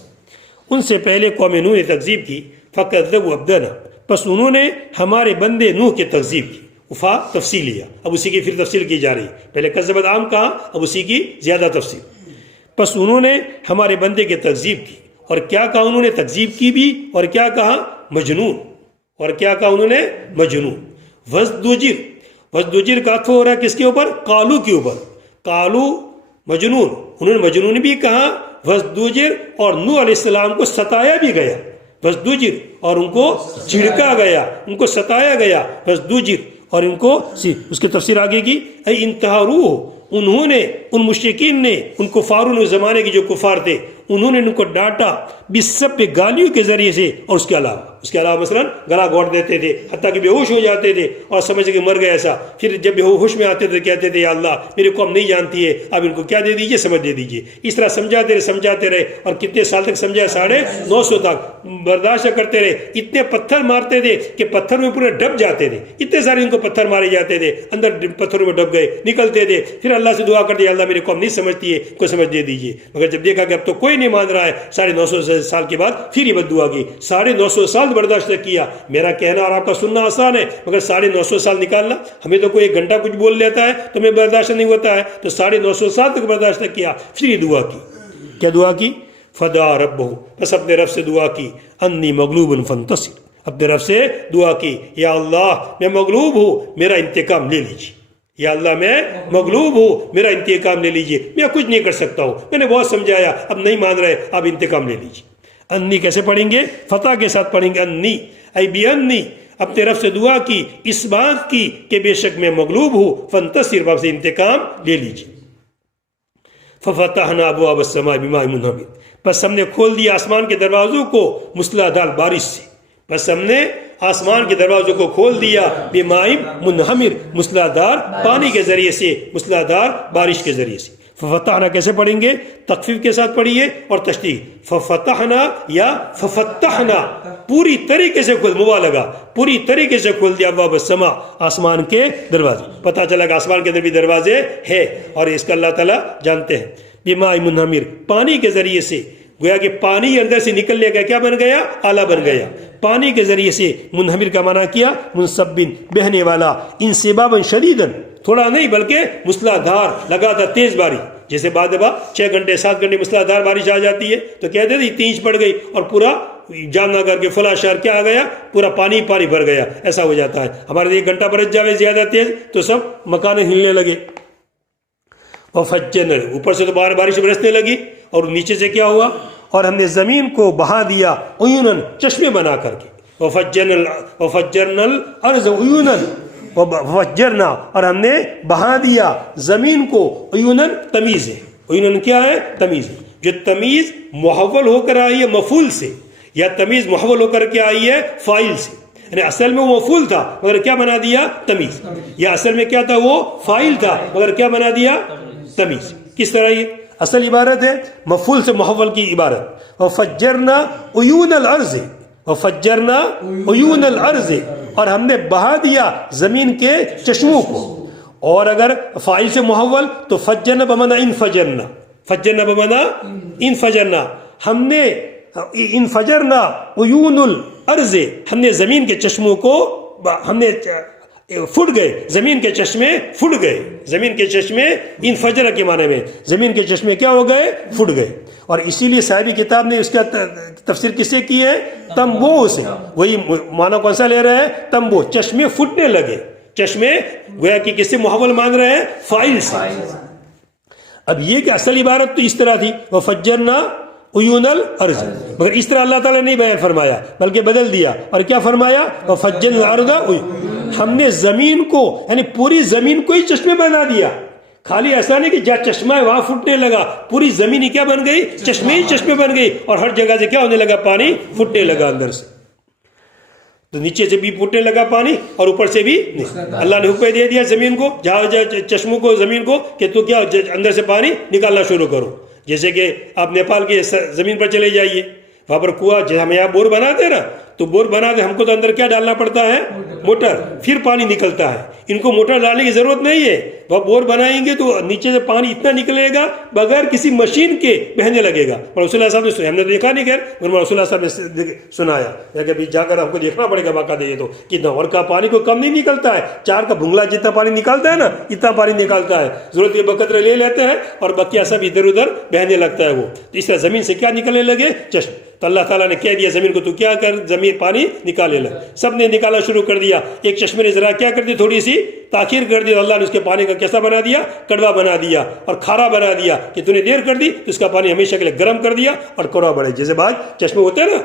ان سے پہلے قوم نوح نے تکذیب کی، فکذبوا عبدنا، پس انہوں نے ہمارے بندے نوح کی تکذیب کی۔ وفا تفصیلیہ، اب اسی کی پھر تفصیل کی جا رہی ہے، پہلے کذبت عام کہا، اب اسی کی زیادہ تفصیل۔ پس انہوں نے ہمارے بندے کی تکذیب کی، اور کیا کہا انہوں نے؟ تکذیب کی بھی، اور کیا کہا؟ مجنون، اور کیا کہا انہوں نے؟ مجنون۔ وزدجر، وزدجر کا ہو رہا ہے کس کے اوپر؟ قالو کے اوپر، قالو مجنون، انہوں نے مجنون بھی کہا۔ وزدجر، اور نوح علیہ السلام کو ستایا بھی گیا، وزدجر، اور ان کو جھڑکا گیا، ان کو ستایا گیا، وزدجر، اور ان کو اس کی تفسیر آگے کی، اے انتہارو، انہوں نے، ان مشرکین نے، ان کفاروں نے، زمانے کے جو کفار تھے، انہوں نے ان کو ڈانٹا بالسب پہ، گالیوں کے ذریعے سے، اور اس کے علاوہ مثلا گلا گھونٹ دیتے تھے، حتیٰ کہ بے ہوش ہو جاتے تھے اور سمجھے کہ مر گئے ایسا۔ پھر جب بے ہوش میں آتے تھے کہتے تھے یا اللہ میری قوم نہیں جانتی ہے، اب ان کو کیا دے دیجیے؟ سمجھ دے دیجیے۔ اس طرح سمجھاتے رہے، اور کتنے سال تک سمجھایا؟ 950 تک برداشت کرتے رہے۔ اتنے پتھر مارتے تھے کہ پتھر میں پورے ڈب جاتے تھے، اتنے سارے ان کو پتھر مارے جاتے تھے، اندر پتھروں میں ڈب گئے، نکلتے تھے۔ پھر اللہ سے دعا کرتے اللہ میری قوم نہیں سمجھتی ہے، کوئی سمجھ دے دیجیے۔ مگر جب دیکھا کہ اب تو کوئی نہیں مان رہا ہے، 950 سال کے بعد پھر یہ بد دعا کی۔ 950 سال برداشت کیا، میرا کہنا اور آپ کا سننا آسان ہے، مگر 950 سال نکالنا، ہمیں تو کوئی 1 گھنٹہ کچھ بول لیتا ہے تو ہمیں برداشت نہیں ہوتا ہے، تو 950 سال تک برداشت کیا، پھر یہ دعا کی۔ کیا دعا کی؟ فدعا ربہ، بس اپنے رب سے دعا کی، انی مغلوب فانتصر، اپنے رب سے دعا کی، یا اللہ میں مغلوب ہوں، میرا انتقام لے لیجیے، یا اللہ میں مغلوب ہوں، میرا انتقام لے لیجیے، میں کچھ نہیں کر سکتا ہوں، میں نے بہت سمجھایا، اب نہیں مان رہے، اب انتقام لے لیجیے۔ انی کیسے پڑھیں گے؟ فتح کے ساتھ پڑھیں گے، انی ای بی انی، اپنے رب سے دعا کی اس بات کی کہ بے شک میں مغلوب ہوں، فانتصر، رب سے انتقام لے لیجیے۔ ففتحنا ابواب السماء بماء منہمر، پس ہم نے کھول دیا آسمان کے دروازوں کو مسلح دار بارش سے، بس ہم نے آسمان کے دروازوں کو کھول دیا بماء منہمر، مسلح دار پانی کے ذریعے سے، مسلح دار بارش کے ذریعے سے۔ ففتحنا کیسے پڑھیں گے؟ تخفیف کے ساتھ پڑھیے اور تشدید، ففتحنا یا ففتحنا، پوری طریقے سے کھول، مبالغہ، پوری طریقے سے کھول دیا ابواب السماء، آسمان کے دروازے۔ پتہ چلا کہ آسمان کے اندر بھی دروازے ہیں اور اس کا اللہ تعالیٰ جانتے ہیں۔ بماء منہمر، پانی کے ذریعے سے، گویا کہ پانی اندر سے نکلنے کا کیا بن گیا؟ آلہ بن گیا۔ پانی کے ذریعے سے، منہمر کا معنی کیا؟ منصبن، بہنے والا، انسبابا شدیدن، تھوڑا نہیں بلکہ مسلح دھار، لگاتار تیز بارش۔ جیسے بعد 6 گھنٹے 7 گھنٹے مسلح دھار بارش آ جاتی ہے تو کہتے تھے 3 انچ پڑ گئی اور پورا جام نگر کے فلاں شہر کیا آ گیا؟ پورا پانی پانی بھر گیا، ایسا ہو جاتا ہے۔ ہمارے 1 گھنٹہ برس جاوے زیادہ تیز تو سب مکان ہلنے لگے۔ وفجرنا، اوپر سے تو بارش برسنے لگی اور نیچے سے کیا ہوا؟ اور ہم نے زمین کو بہا دیا عیوناً، چشمے بنا کر کے۔ وفجرنا الارض عیونا، وفجرنا، اور ہم نے بہا دیا زمین کو عیوناً، تمیز ہے، عیوناً کیا ہے؟ تمیز ہے۔ جو تمیز محول ہو کر آئی ہے مفعول سے، یا تمیز محول ہو کر کے آئی ہے فاعل سے، یعنی اصل میں وہ مفعول تھا مگر کیا بنا دیا؟ تمیز۔ یا اصل میں کیا تھا؟ وہ فاعل تھا مگر کیا بنا دیا؟ تمیز۔ کس طرح؟ یہ اصل عبارت ہے مفعول سے محول کی عبارت۔ وفجرنا عیون الارض، وفجرنا عیون الارض، اور ہم نے بہا دیا زمین کے چشموں کو۔ اور اگر فاعل سے محول تو فجرنا بمانا انفجرنا، فجرنا بمانا انفجرنا، ہم نے انفجرنا عیون الارض، ہم نے زمین کے چشموں کو، ہم نے پھٹ گئے، زمین کے چشمے پھٹ گئے، زمین کے چشمے انفجر کے معنی میں، زمین کے چشمے کیا ہو گئے؟ پھٹ گئے۔ اور اسی لیے صاحب کتاب نے اس کا تفسیر کس سے کی ہے؟ تنبوہ سے۔ وہی معنی کون سا لے رہے ہیں؟ تنبوہ، چشمے پھٹنے لگے، چشمے گویا کہ کس سے محول مان رہے ہیں؟ فاعل سے۔ اب یہ کہ اصل عبارت تو اس طرح تھی، وفجرنا عیون الارض، مگر اس طرح اللہ تعالیٰ نے بیان فرمایا بلکہ بدل دیا اور کیا فرمایا؟ وفجرنا الارض، ہم نے زمین کو، یعنی پوری زمین کو ہی چشمے بنا دیا۔ خالی ایسا نہیں کہ جہاں چشمہ ہے وہاں پھٹنے لگا، پوری زمین ہی کیا بن گئی؟ چشمے ہی چشمے بن گئی، اور ہر جگہ سے کیا ہونے لگا؟ پانی پھٹنے لگا اندر سے، تو نیچے سے بھی پھٹنے لگا پانی اور اوپر سے بھی نہیں۔ اللہ نے حکم دے دیا زمین کو، جہاں چشموں کو، زمین کو کہ تو کیا اندر سے پانی نکالنا شروع کرو۔ جیسے کہ آپ نیپال کی زمین پر چلے جائیے، وہاں پر کنواں، جیسے ہم یہاں بور بناتے ہیں نا، تو بور بناتے ہم کو تو اندر کیا ڈالنا پڑتا ہے؟ موٹر، پھر پانی نکلتا ہے۔ ان کو موٹر ڈالنے کی ضرورت نہیں ہے، وہ بور بنائیں گے تو نیچے سے پانی اتنا نکلے گا بغیر کسی مشین کے بہنے لگے گا۔ اور رسول اللہ صاحب نے، ہم نے دیکھا نہیں، خیر مگر رسول اللہ صاحب نے سنایا کہ جا کر ہم کو دیکھنا پڑے گا باقاعدہ، یہ تو کتنا، اور کا پانی کو کم نہیں نکلتا ہے، 4 کا بھنگلا جتنا پانی نکالتا ہے نا اتنا پانی نکالتا ہے، ضرورت کے بقدر لے لیتے ہیں اور بقیہ سب ادھر ادھر بہنے لگتا ہے وہ۔ تو اس طرح زمین سے کیا نکلنے لگے؟ چشم۔ تو اللہ تعالیٰ نے کہہ دیا زمین کو تو کیا کر، زمین پانی نکالے لگ، سب نے نکالا شروع کر دیا۔ ایک چشمے نے ذرا کیا کر دی، تھوڑی سی تاخیر کر دی، اللہ نے اس کے پانی کا کیسا بنا دیا؟ کڑوا بنا دیا اور کھارا بنا دیا کہ تو نے دیر کر دی تو اس کا پانی ہمیشہ کے لیے گرم کر دیا اور کڑوا بڑھے۔ جیسے بعض چشمے ہوتے ہیں نا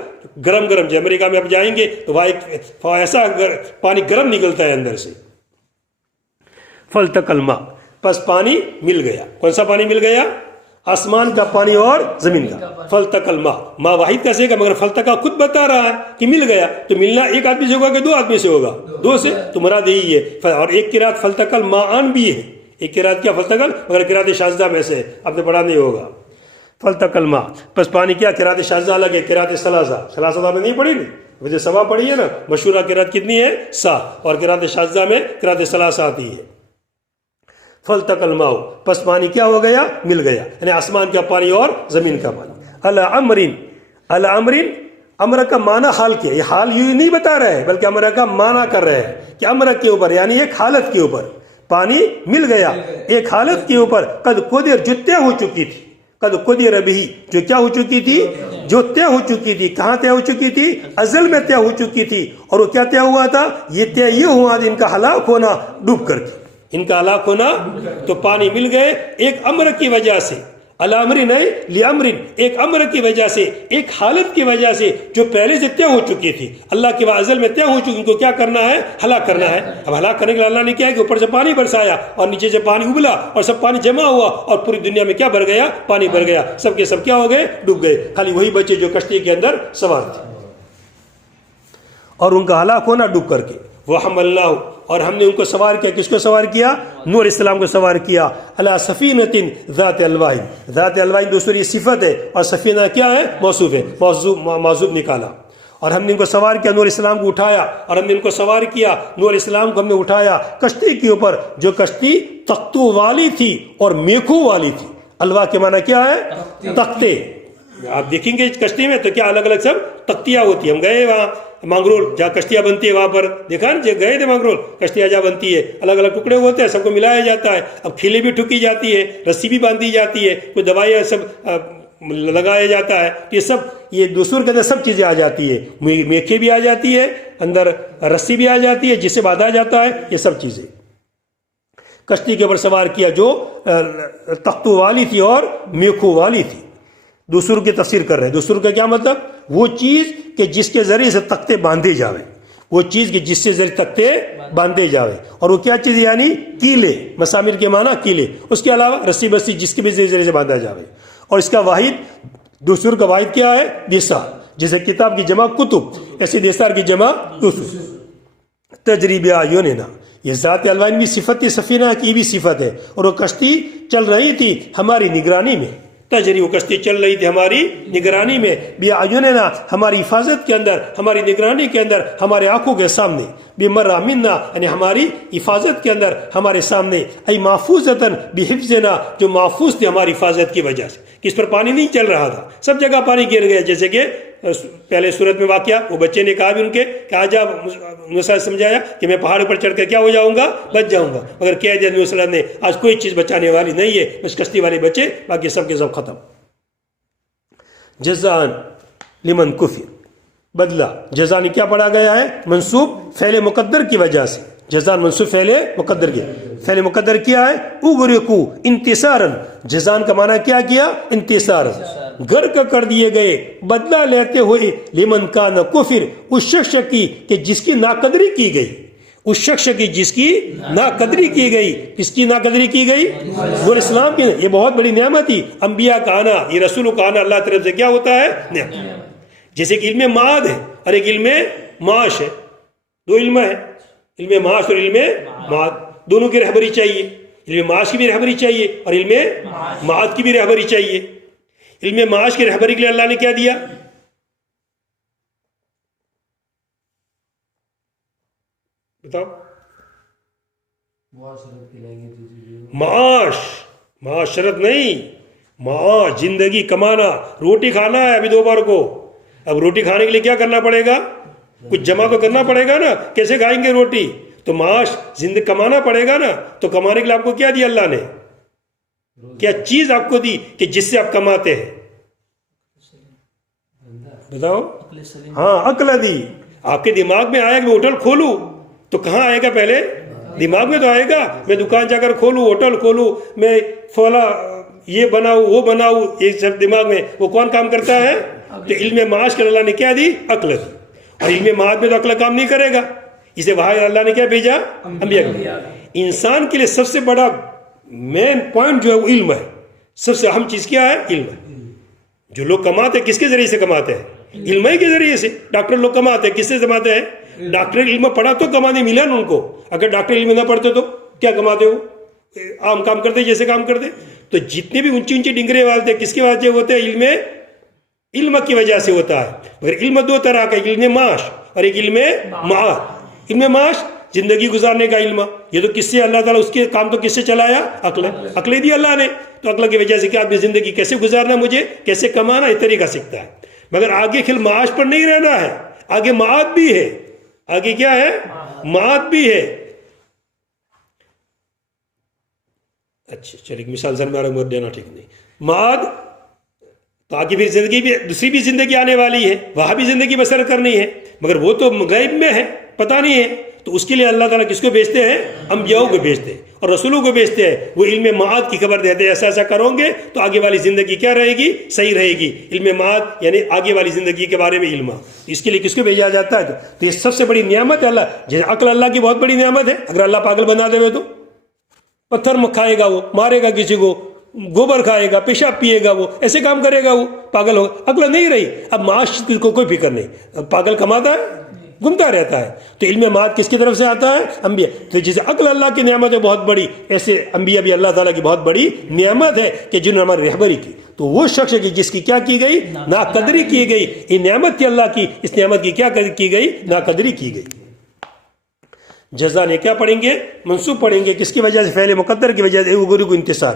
گرم گرم، جو امریکہ میں آپ جائیں گے تو وہاں ایسا پانی گرم نکلتا ہے اندر سے۔ فالتقى الماء، پس پانی مل گیا۔ کون سا پانی مل گیا؟ آسمان کا پانی اور زمین کا۔ فالتقى الماء، ماء واحد کا سے گا مگر فالتقى خود بتا رہا ہے کہ مل گیا، تو ملنا ایک آدمی سے ہوگا کہ 2 آدمی سے ہوگا؟ 2 سے، تو مراد یہی ہے۔ اور ایک قرات فالتقى الماء بھی ہے، ایک قرات کیا فالتقى، مگر قرات شاذہ میں سے آپ نے پڑھا نہیں ہوگا۔ فالتقى الماء، پس پانی کیا؟ قرات شاذہ الگ ہے، قرات ثلاثہ آپ نے نہیں پڑھی نہیں، وجہ سوا پڑھی ہے نا، مشہورہ قرات کتنی ہے؟ 7، اور قرات شاذہ میں قرات ثلاثہ آتی ہے۔ فالتقى الماء، پس پانی کیا ہو گیا؟ مل گیا، یعنی آسمان کا پانی اور زمین کا پانی۔ علی امر، امر کا معنی حال کیا، یہ حال یوں نہیں بتا رہے ہیں بلکہ امر کا معنی کر رہے ہیں کہ امر کے اوپر، یعنی ایک حالت کے اوپر پانی مل گیا، ایک حالت کے اوپر، قد قدر، جو طے ہو چکی تھی، قد قدر بھی، جو کیا ہو چکی تھی؟ جو طے ہو چکی تھی۔ کہاں طے ہو چکی تھی؟ ازل میں طے ہو چکی تھی۔ اور وہ کیا طے ہوا تھا؟ یہ طے یہ ہوا ان کا ہلاک ہونا ڈوب کر کے، ان کا ہلاک ہونا۔ تو پانی مل گئے ایک امر کی وجہ سے، الامر نہیں لیامر، ایک امر کی وجہ سے، ایک حالت کی وجہ سے جو پہلے سے طے ہو چکی تھی، اللہ کے ازل میں طے ہو چکی، ان کو کیا کرنا ہے؟ ہلاک کرنا ہے۔ اب ہلاک کرنے کے لیے اللہ نے کیا ہے کہ اوپر سے پانی برسایا اور نیچے سے پانی ابلا اور سب پانی جمع ہوا اور پوری دنیا میں کیا بھر گیا؟ پانی بھر گیا، سب کے سب کیا ہو گئے؟ ڈوب گئے، خالی وہی بچے جو کشتی کے اندر سوار تھے، اور ان کا ہلاک ہونا ڈوب کر کے۔ وحملناہ، اور ہم نے ان کو سوار کیا، کس کو سوار کیا؟ نوح علیہ السلام کو سوار کیا، علی سفینۃ ذات الواح، ذات الواح دوسری صفت ہے اور سفینہ کیا ہے؟ موصوف ہے، موصوف نکالا۔ اور ہم نے ان کو سوار کیا، نوح علیہ السلام کو اٹھایا، اور ہم نے ان کو سوار کیا، نوح علیہ السلام کو ہم نے اٹھایا کشتی کے اوپر، جو کشتی تختوں والی تھی اور میخوں والی تھی۔ الواح کے معنی کیا ہے؟ تختے۔ آپ دیکھیں گے کشتی میں تو کیا الگ الگ سب تختیاں ہوتی ہیں۔ ہم گئے وہاں مانگرول جہاں کشتیاں بنتی ہے، وہاں پر دیکھا نا، گئے تھے مانگرول، کشتیاں جہاں بنتی ہے، الگ الگ ٹکڑے ہوتے ہیں، سب کو ملایا جاتا ہے، اب کھیلے بھی ٹھکی جاتی ہے، رسی بھی باندھی جاتی ہے، کوئی دوائیاں سب لگایا جاتا ہے، یہ سب یہ دوسروں کے اندر سب چیزیں آ جاتی ہے، میخیں بھی آ جاتی ہے، اندر رسی بھی آ جاتی ہے جسے باندھا جاتا ہے، یہ سب چیزیں کشتی کے اوپر سوار کیا جو تختوں والی تھی اور میخوں والی تھی۔ دوسروں کی تفسیر کر رہے ہیں، دوسروں کا کیا مطلب؟ وہ چیز کہ جس کے ذریعے سے تختے باندھے جاوے، وہ چیز کہ جس سے ذریعے تختے باندھے جاوے، اور وہ کیا چیز؟ یعنی کیلے، مسامر کے معنی کیلے، اس کے علاوہ رسی بسی جس کے بھی ذریعے سے باندھا جاوے۔ اور اس کا واحد، دوسروں کا واحد کیا ہے؟ دیسار، جیسے کتاب کی جمع کتب، ایسے دیسار کی جمع کتب۔ تجریب اعیننا، یہ ذات الواح بھی صفت ہے، سفینہ کی بھی صفت ہے، اور وہ کشتی چل رہی تھی ہماری نگرانی میں، تجری، وہ کشتی چل رہی تھی ہماری نگرانی میں، بیاعیننا، ہماری حفاظت کے اندر، ہماری نگرانی کے اندر، ہمارے آنکھوں کے سامنے، بمرہ منا، یعنی ہماری حفاظت کے اندر، ہمارے سامنے، ای محفوظتاً بحفظنا، جو محفوظ تھی ہماری حفاظت کی وجہ سے، کہ اس پر پانی نہیں چل رہا تھا، سب جگہ پانی گر گیا، جیسے کہ پہلے صورت میں واقعہ، وہ بچے نے کہا بھی ان کے کہ آج آپ موسیٰ سمجھایا کہ میں پہاڑ پر چڑھ کر کیا ہو جاؤں گا؟ بچ جاؤں گا، مگر کہہ دیا نبی صلی اللہ علیہ وسلم نے آج کوئی چیز بچانے والی نہیں ہے، بس کشتی والے بچے، باقی سب کے سب ختم۔ جزاء لمن کفر، بدلہ، جزا نے کیا پڑھا گیا ہے؟ منصوب فعل مقدر کی وجہ سے، جزاء منصوب فعل مقدر کی، فعل مقدر کیا ہے؟ اغرقوا انتصارا، جزاء کا معنی کیا کیا؟ انتصارا، غرق کر دیے گئے، بدلہ لیتے ہوئے، لمن کان کفر، اس شخص کی کہ جس کی ناقدری کی گئی، اس شخص کی جس کی ناقدری کی گئی، کس کی ناقدری کی گئی؟ نور اسلام کی۔ یہ بہت بڑی نعمت تھی، انبیاء کا آنا، یہ رسولوں کا آنا اللہ طرف سے کیا ہوتا ہے؟ نعمت۔ جیسے کہ علم معاد ہے اور ایک علم معاش ہے، دو علم ہے، علم معاش اور علم معاد، دونوں کی رہبری چاہیے، علم معاش کی بھی رہبری چاہیے اور علم معاد کی بھی رہبری چاہیے۔ علم معاش کی رہبری کے لیے اللہ نے کیا دیا؟ بتاؤ۔ معاش، معاشرت نہیں، معاش، زندگی کمانا، روٹی کھانا ہے ابھی دوپہر کو، اب روٹی کھانے کے لیے کیا کرنا پڑے گا؟ کچھ جمع تو کرنا پڑے گا نا، کیسے کھائیں گے روٹی؟ تو معاش، زندگی کمانا پڑے گا نا، تو کمانے کے لیے آپ کو کیا دیا اللہ نے؟ کیا چیز آپ کو دی کہ جس سے آپ کماتے ہیں؟ بتاؤ۔ ہاں، عقل دی۔ آپ کے دماغ میں آیا کہ میں ہوٹل کھولوں، تو کہاں آئے گا؟ پہلے دماغ میں تو آئے گا، میں دکان جا کر کھولوں، ہوٹل کھولوں، میں فولا یہ بناؤں وہ بناؤں، یہ سب دماغ میں، وہ کون کام کرتا ہے؟ تو علم معاش کے اللہ نے کیا دی؟ عقل دی۔ اور علم معاد میں تو عقل کام نہیں کرے گا، اسے وہاں اللہ نے کیا بھیجا؟ انبیاء کو۔ انسان کے لیے سب سے بڑا مین پوائنٹ جو ہے وہ علم ہے، سب سے اہم چیز کیا ہے؟ علم ہے۔ جو لوگ کماتے ہیں کس کے ذریعے سے کماتے ہیں؟ علم ہی کے ذریعے سے۔ ڈاکٹر لوگ کماتے ہیں کس سے کماتے ہیں؟ ڈاکٹر علم پڑھا تو کمانے ملا نا ان کو، اگر ڈاکٹر علم نہ پڑھتے تو کیا کماتے ہو؟ عام کام کرتے جیسے کام کرتے۔ تو جتنے بھی اونچی اونچی ڈنگرے والتے کس کی وجہ سے ہوتے ہیں؟ علم کی وجہ سے ہوتا ہے۔ مگر علم دو طرح کا، علم معاش اور ایک علم معاد۔ علم معاش زندگی گزارنے کا علم، یہ تو کس سے اللہ تعالیٰ اس کے کام تو کس سے چلایا؟ عقل دی اللہ نے، تو عقل کی وجہ سے کہ آپ نے زندگی کیسے گزارنا، مجھے کیسے کمانا، یہ طریقہ سیکھتا ہے۔ مگر آگے کھل معاش پر نہیں رہنا ہے، آگے معاد بھی ہے، آگے کیا ہے؟ معاد بھی ہے۔ اچھا چلیے، مثال سر میں دینا ٹھیک نہیں، معاد تو آگے بھی زندگی بھی، دوسری بھی زندگی آنے والی ہے، وہاں بھی زندگی بسر کرنی ہے، مگر وہ تو غیب میں ہے، پتہ نہیں ہے، تو اس کے لیے اللہ تعالیٰ کس کو بھیجتے ہیں؟ انبیاءوں کو بھیجتے ہیں اور رسولوں کو بھیجتے ہیں. وہ علم معاد کی خبر دیتے ہیں ایسا ایسا کرو گے تو آگے والی زندگی کیا رہے گی؟ صحیح رہے گی. علم معاد یعنی آگے والی زندگی کے بارے میں علم. اس کے لیے کس کو بھیجا جاتا ہے؟ تو یہ سب سے بڑی نعمت ہے. اللہ عقل اللہ کی بہت بڑی نعمت ہے. اگر اللہ پاگل بنا دے تو پتھر کھائے گا، وہ مارے گا کسی کو، گوبر کھائے گا، پیشاب پیے گا، وہ ایسے کام کرے گا، وہ پاگل ہوگا. عقل نہیں رہی. اب معاش کو کوئی فکر نہیں، پاگل کماتا ہے، گھومتا رہتا ہے. تو علم معاد کس کی طرف سے آتا ہے؟ انبیاء. تو جیسے عقل اللہ کی نعمت ہے بہت بڑی، ایسے انبیاء بھی اللہ تعالیٰ کی بہت بڑی نعمت ہے کہ جنہوں نے ہماری رہبری کی. تو وہ شخص ہے جس کی کیا کی گئی؟ ناقدری کی گئی. یہ نعمت تھی اللہ کی، اس نعمت کی کیا کی گئی؟ ناقدری کی گئی. جزا نے کیا پڑھیں گے؟ منصوب پڑھیں گے. کس کی وجہ سے؟ فعل مقدر کی وجہ سے. انتصار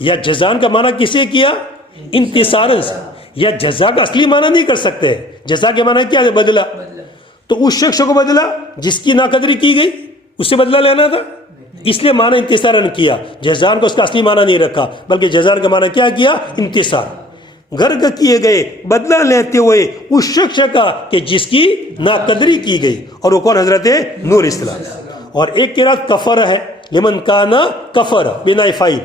یا جزان کا معنی کسے کیا؟ انتصارن سے. یا جزا کا اصلی معنی نہیں کر سکتے. جزا کے معنی کیا ہے؟ بدلہ. تو اس شخص کو بدلہ جس کی ناقدری کی گئی اس سے بدلہ لینا تھا، اس لیے معنی انتصارن کیا. جزان کو اس کا اصلی معنی نہیں رکھا بلکہ جزان کا معنی کیا کیا؟ انتصار. غرق کیے گئے بدلہ لیتے ہوئے اس شخص کا کہ جس کی ناقدری کی گئی. اور وہ کون؟ حضرت نوح علیہ السلام. اور ایک قرات کفر ہے، لمن کانا کفر بنا فاعل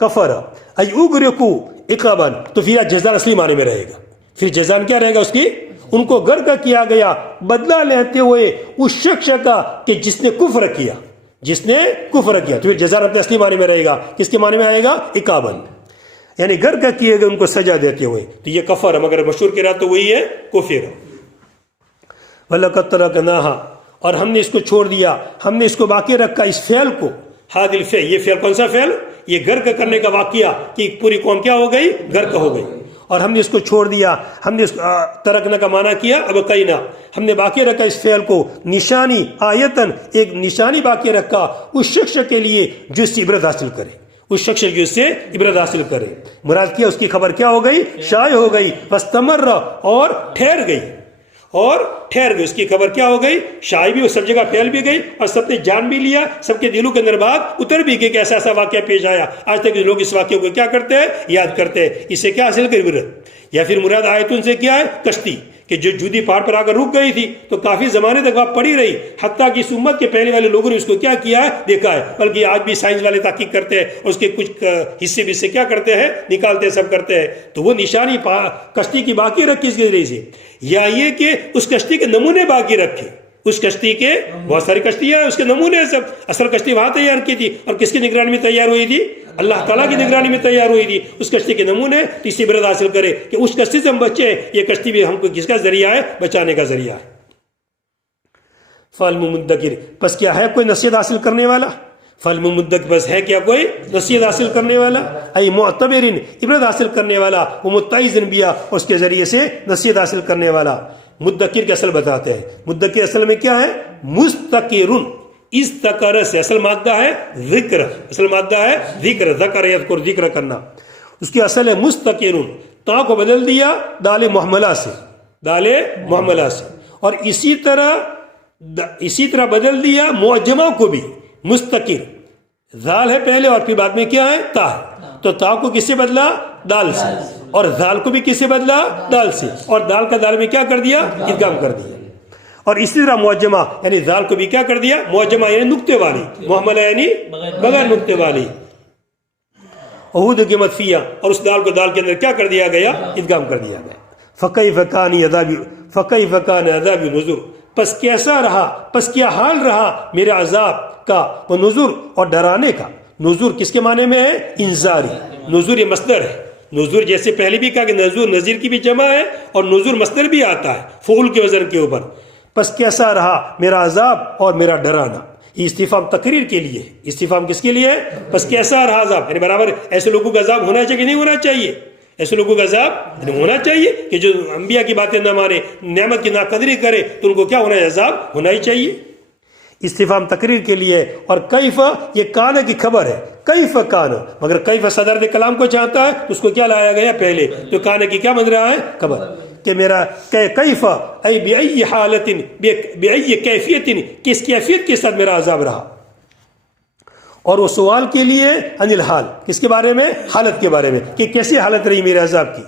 کفر ای اغرقوا عقابا. تو پھر جزان اصلی معنی میں رہے گا. پھر جزان کیا رہے گا اس کی؟ ان کو غرق کیا گیا بدلہ لیتے ہوئے اس شخص کا کہ جس نے کفر کیا، جس نے کفر کیا. تو پھر جزان اپنے اصلی معنی میں رہے گا. کس کے معنی میں آئے گا؟ عقابا، یعنی غرق کیے گئے ان کو سزا دیتے ہوئے. تو یہ کفر ہے، مگر مشہور قرات تو وہی ہے کفر. وَلَقَدْ تَرَكْنَاهَا، اور ہم نے اس کو چھوڑ دیا، ہم نے اس کو باقی رکھا، اس فعل کو. ہادل فعل، یہ فعل کون سا فعل؟ یہ غرق کرنے کا واقعہ کہ پوری قوم کیا ہو گئی؟ غرق ہو گئی. اور ہم نے اس کو چھوڑ دیا، ہم نے اس ترکنا کا معنی کیا ابقینا، ہم نے باقی رکھا اس فعل کو. نشانی آیتن، ایک نشانی باقی رکھا اس شخص کے لیے جو اس سے عبرت حاصل کرے. اس شخص جو اس سے عبرت حاصل کرے. مراد کیا؟ اس کی خبر کیا ہو گئی؟ شائع ہو گئی. واستمر، اور ٹھہر گئی. اور ٹھہر گئی، اس کی خبر کیا ہو گئی؟ شائع بھی، وہ سب جگہ پھیل بھی گئی اور سب نے جان بھی لیا. سب کے دلوں کے اندر بات اتر بھی گئی کہ ایسا ایسا واقعہ پیش آیا. آج تک لوگ اس واقعے کو کیا کرتے ہیں؟ یاد کرتے ہیں. اس سے کیا حاصل کر عبرت. یا پھر مراد آیتون سے کیا ہے؟ کشتی، کہ جو جودی پہاڑ پر آ کر رک گئی تھی تو کافی زمانے تک وہاں پڑی رہی، حتیٰ کہ اس امت کے پہلے والے لوگوں نے اس کو کیا کیا ہے؟ دیکھا ہے. بلکہ آج بھی سائنس والے تحقیق کرتے ہیں، اس کے کچھ حصے بھی سے کیا کرتے ہیں؟ نکالتے ہیں، سب کرتے ہیں. تو وہ نشانی کشتی کی باقی رکھی اس کے ذریعے سے. یا یہ کہ اس کشتی کے نمونے باقی رکھے. اس کشتی کے بہت ساری کشتیاں ہیں، اس کے نمونے ہیں سب. اصل کشتی وہاں تیار کی تھی اور کس کی نگرانی میں تیار ہوئی تھی؟ اللہ تعالیٰ کی نگرانی میں تیار ہوئی تھی. اس کشتی کے نمونے اس سے عبرت حاصل کرے کہ اس کشتی سے ہم بچے. یہ کشتی بھی ہم کو کس کا ذریعہ ہے؟ بچانے کا ذریعہ ہے. فالم مدکر، پس کیا ہے کوئی نصیحت حاصل کرنے والا؟ فالم مدکر، بس ہے کیا کوئی نصیحت حاصل کرنے والا؟ ای معتبرین، عبرت حاصل کرنے والا. وہ متعظن بیا، اس کے ذریعے سے نصیحت حاصل کرنے والا. مدکر کے اصل بتاتے ہیں. مدکر اصل میں کیا ہے؟ مستقرن، استقر سے اصل مادہ ہے ذکر. اصل مادہ ہے ذکر، ذکر یذکر، ذکر کرنا. اس کی اصل ہے مستقرن. تا کو بدل دیا دال محملہ سے، دال محملہ سے. اور اسی طرح بدل دیا معجمہ کو بھی. مستقر ذال ہے پہلے اور پھر بعد میں کیا ہے؟ تا ہے. تو تا کو کس سے بدلا؟ دال سے. اور ذال کو بھی کس سے بدلا؟ دال سے. اور دال کا دال میں کیا کر دیا؟ ادغام کر دیا. اور اسی طرح معجمہ یعنی ذال کو بھی کیا کر دیا؟ معجمہ یعنی نقطے والی، محملہ یعنی بغیر نقطے والی. عہود کی مدفیہ، اور اس دال کو دال کے اندر کیا کر دیا گیا؟ ادغام کر دیا گیا. فکیف کان عذابی نذر، پس کیسا رہا، پس کیا حال رہا میرے عذاب کا. وہ نذر اور ڈرانے کا. نذر کس کے معنی میں ہے؟ انذاری. نذر یہ مصدر ہے. نذر جیسے پہلے بھی کہا کہ نذر نذیر کی بھی جمع ہے اور نذر مصدر بھی آتا ہے فعول کے وزن کے اوپر. پس کیسا رہا میرا عذاب اور میرا ڈرانا. یہ استفہام تقریر کے لیے. استفہام کس کے لیے ہے؟ پس کیسا رہا عذاب، یعنی برابر ایسے لوگوں کا عذاب ہونا چاہیے کہ نہیں ہونا چاہیے؟ ایسے لوگوں کا عذاب ہونا چاہیے کہ جو انبیاء کی باتیں نہ مانے، نعمت کی ناقدری کرے، تو ان کو کیا ہونا ہے؟ عذاب ہونا ہی چاہیے. استفہام تقریر کے لیے. اور کیف یہ کان کی خبر ہے. کیف کان، مگر کیف صدر کلام کو چاہتا ہے تو اس کو کیا لایا گیا پہلے؟ تو کان کی کیا بن رہا ہے؟ خبر. کہ میرا کیف ای بأی حالت، بأی کیفیت، کس کیفیت کے ساتھ میرا عذاب رہا. اور وہ سوال کے لیے عن الحال، کس کے بارے میں؟ حالت کے بارے میں، کہ کیسی حالت رہی میرے عذاب کی.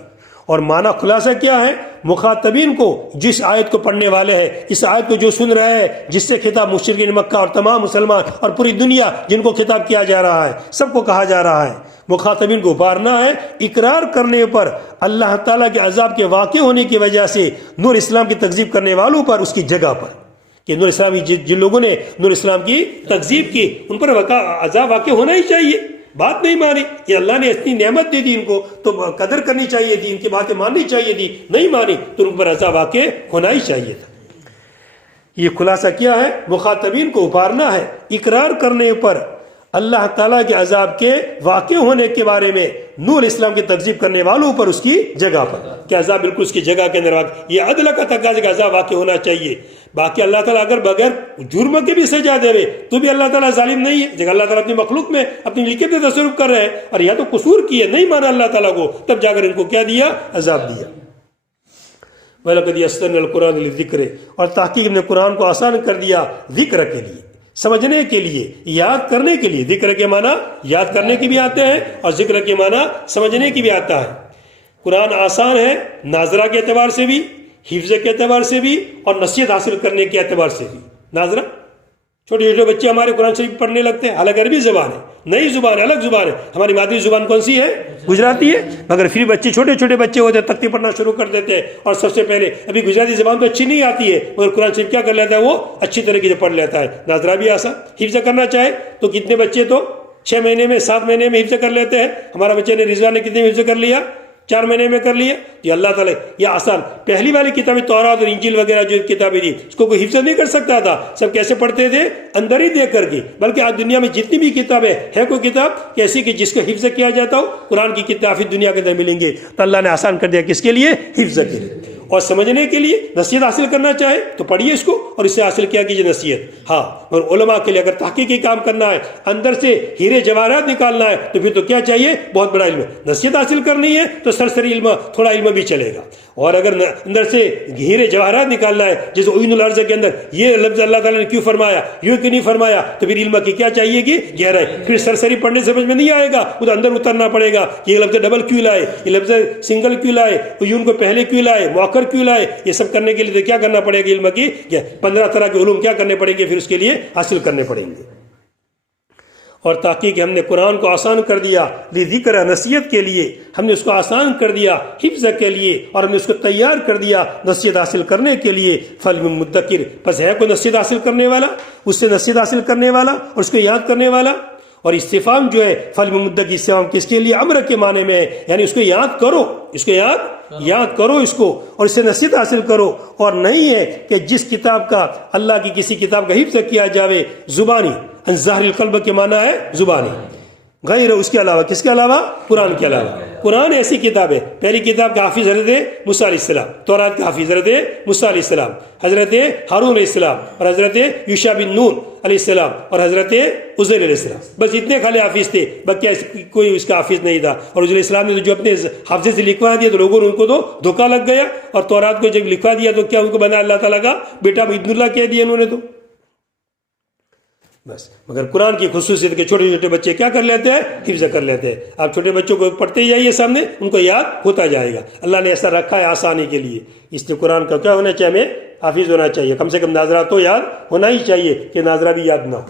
اور معنی خلاصہ کیا ہے؟ مخاطبین کو، جس آیت کو پڑھنے والے ہیں، اس آیت کو جو سن رہے ہیں، جس سے خطاب مشرکین مکہ اور تمام مسلمان اور پوری دنیا جن کو خطاب کیا جا رہا ہے، سب کو کہا جا رہا ہے، مخاطبین کو ابھارنا ہے اقرار کرنے پر اللہ تعالیٰ کے عذاب کے واقع ہونے کی وجہ سے نور اسلام کی تکذیب کرنے والوں پر، اس کی جگہ پر، کہ نور اسلام جن لوگوں نے نور اسلام کی تکذیب کی ان پر عذاب واقع ہونا ہی چاہیے. بات نہیں مانی، یہ اللہ نے اتنی نعمت دی ان کو تو قدر کرنی چاہیے تھی، ان کی باتیں ماننی چاہیے تھی، نہیں مانی تو ان پر عذاب واقع ہونا ہی چاہیے تھا. یہ خلاصہ کیا ہے؟ مخاطبین کو ابھارنا ہے اقرار کرنے پر اللہ تعالیٰ کے عذاب کے واقع ہونے کے بارے میں نور اسلام کی تکذیب کرنے والوں پر اس کی جگہ پر، کہ عذاب بالکل اس کی جگہ کے اندر واقع، یہ عدل کا تقاضا کہ عذاب واقع ہونا چاہیے. باقی اللہ تعالیٰ اگر بغیر جرم کے بھی سزا دے رہے تو بھی اللہ تعالیٰ ظالم نہیں ہے. جب اللہ تعالیٰ اپنی مخلوق میں اپنی ملکیت میں تصرف کر رہے ہیں اور یا تو قصور کیے، نہیں مانا اللہ تعالیٰ کو، تب جا کر ان کو کیا دیا؟ عذاب دیا. وَلَقَدْ يَسَّرْنَا الْقُرْآنَ لِلذِّكْرِ، اور تحقیق نے قرآن کو آسان کر دیا ذکر کے لیے، سمجھنے کے لیے، یاد کرنے کے لیے. ذکر کے معنی یاد کرنے کی بھی آتے ہیں اور ذکر کے معنی سمجھنے کی بھی آتا ہے. قرآن آسان ہے ناظرہ کے اعتبار سے بھی، حفظ کے اعتبار سے بھی اور نصیحت حاصل کرنے کے اعتبار سے بھی. ناظرہ چھوٹے چھوٹے بچے ہمارے قرآن شریف پڑھنے لگتے ہیں، حالانکہ عربی زبان ہے، نئی زبان ہے، الگ زبان ہے. ہماری مادری زبان کون سی ہے؟ گجراتی ہے. مگر پھر بچے چھوٹے چھوٹے بچے ہوتے ہیں، تختی پڑھنا شروع کر دیتے ہیں اور سب سے پہلے ابھی گجراتی زبان تو اچھی نہیں آتی ہے مگر قرآن شریف کیا کر لیتا ہے؟ وہ اچھی طریقے سے پڑھ لیتا ہے. ناظرہ بھی آسان. حفظ کرنا چاہے تو کتنے بچے تو 6 مہینے میں 7 مہینے میں حفظ کر لیتے ہیں. ہمارا بچے نے رضوان نے کتنے حفظ کر لیا؟ 4 مہینے میں کر لیے. یہ اللہ تعالیٰ یہ آسان. پہلی والی کتابیں تورات اور انجیل وغیرہ جو کتابیں تھی اس کو کوئی حفظ نہیں کر سکتا تھا. سب کیسے پڑھتے تھے؟ اندر ہی دیکھ کر کے. بلکہ آج دنیا میں جتنی بھی کتابیں ہے کوئی کتاب ایسی کہ جس کا حفظ کیا جاتا ہو، قرآن کی کتاب دنیا کے اندر ملیں گے. تو اللہ نے آسان کر دیا کس کے لیے؟ حفظ کے لیے. اور سمجھنے کے لیے نصیحت حاصل کرنا چاہے تو پڑھیے اس کو اور اس سے حاصل کیا کیجیے نصیحت. ہاں اور علماء کے لیے اگر تحقیقی کام کرنا ہے، اندر سے ہیرے جواہرات نکالنا ہے تو پھر تو کیا چاہیے؟ بہت بڑا علم. نصیحت حاصل کرنی ہے تو سرسری علم، تھوڑا علم بھی چلے گا. اور اگر اندر سے ہیرے جواہرات نکالنا ہے، جیسے عین الارض کے اندر یہ لفظ اللہ تعالیٰ نے کیوں فرمایا، یوں کیوں نہیں فرمایا، تو پھر علم کی کیا چاہیے گی؟ گہرائی. پھر سرسری پڑھنے سے سمجھ میں نہیں آئے گا، ادھر اندر اترنا پڑے گا. یہ لفظ ڈبل کیوں لائے، یہ لفظ سنگل کیوں لائے، یوں کو پہلے کیوں لائے، مؤخر کیوں لائے. یہ سب کرنے کے لیے کیا کرنا پڑے گا؟ علم کی 15 طرح کے علوم کیا کرنے پڑیں گے؟ پھر اس کے لیے حاصل کرنے پڑیں گے. اور تاکہ ہم نے قرآن کو آسان کر دیا ذکر نصیحت کے لیے، ہم نے اس کو آسان کر دیا حفظ کے لیے، اور ہم نے اس کو تیار کر دیا نصیحت حاصل کرنے کے لیے. فَلْمُ مُدَّكِرْ، پس ہے کوئی نصیحت حاصل کرنے والا، اس سے نصیحت حاصل کرنے والا اور اس کو یاد کرنے والا. اور استفہام جو ہے فَلْمُ مُدَّكِرْ، استفہام کس کے لیے؟ امر کے معنی میں ہے، یعنی اس کو یاد کرو، اس کو یاد کرو اس کو اور اس سے نصیحت حاصل کرو. اور نہیں ہے کہ جس کتاب کا اللہ کی کسی کتاب کا حفظ کیا جاوے زبانی، ظاہر القلب کے معنی ہے زبانی، غیر اس کے علاوہ، کس کے علاوہ؟ قرآن کے علاوہ. قرآن ایسی کتاب ہے، پہلی کتاب کا حافظ حضرت موسیٰ علیہ السلام، تورات کا حافظ حضرت موسیٰ علیہ السلام، حضرت ہارون علیہ السلام اور حضرت یوشع بن نون علیہ السلام اور حضرت عزیر علیہ السلام. بس اتنے خالی حافظ تھے، باقی کوئی اس کا حافظ نہیں تھا. اور عزیر علیہ السلام نے جو اپنے حافظ سے لکھوا دیا تو لوگوں نے ان کو تو دھوکہ لگ گیا. اور تورات کو جب لکھوا دیا تو کیا ان کو بنا اللہ تعالیٰ کا بیٹا باذن اللہ کہہ دیا انہوں نے تو بس. مگر قرآن کی خصوصیت کے چھوٹے چھوٹے بچے کیا کر لیتے ہیں؟ حفظ کر لیتے ہیں. آپ چھوٹے بچوں کو پڑھتے ہی جائیے سامنے، ان کو یاد ہوتا جائے گا. اللہ نے ایسا رکھا ہے آسانی کے لیے. اس لیے قرآن کا کیا ہونا چاہیے؟ ہمیں حافظ ہونا چاہیے. کم سے کم ناظرہ تو یاد ہونا ہی چاہیے کہ ناظرہ بھی یاد نہ ہو.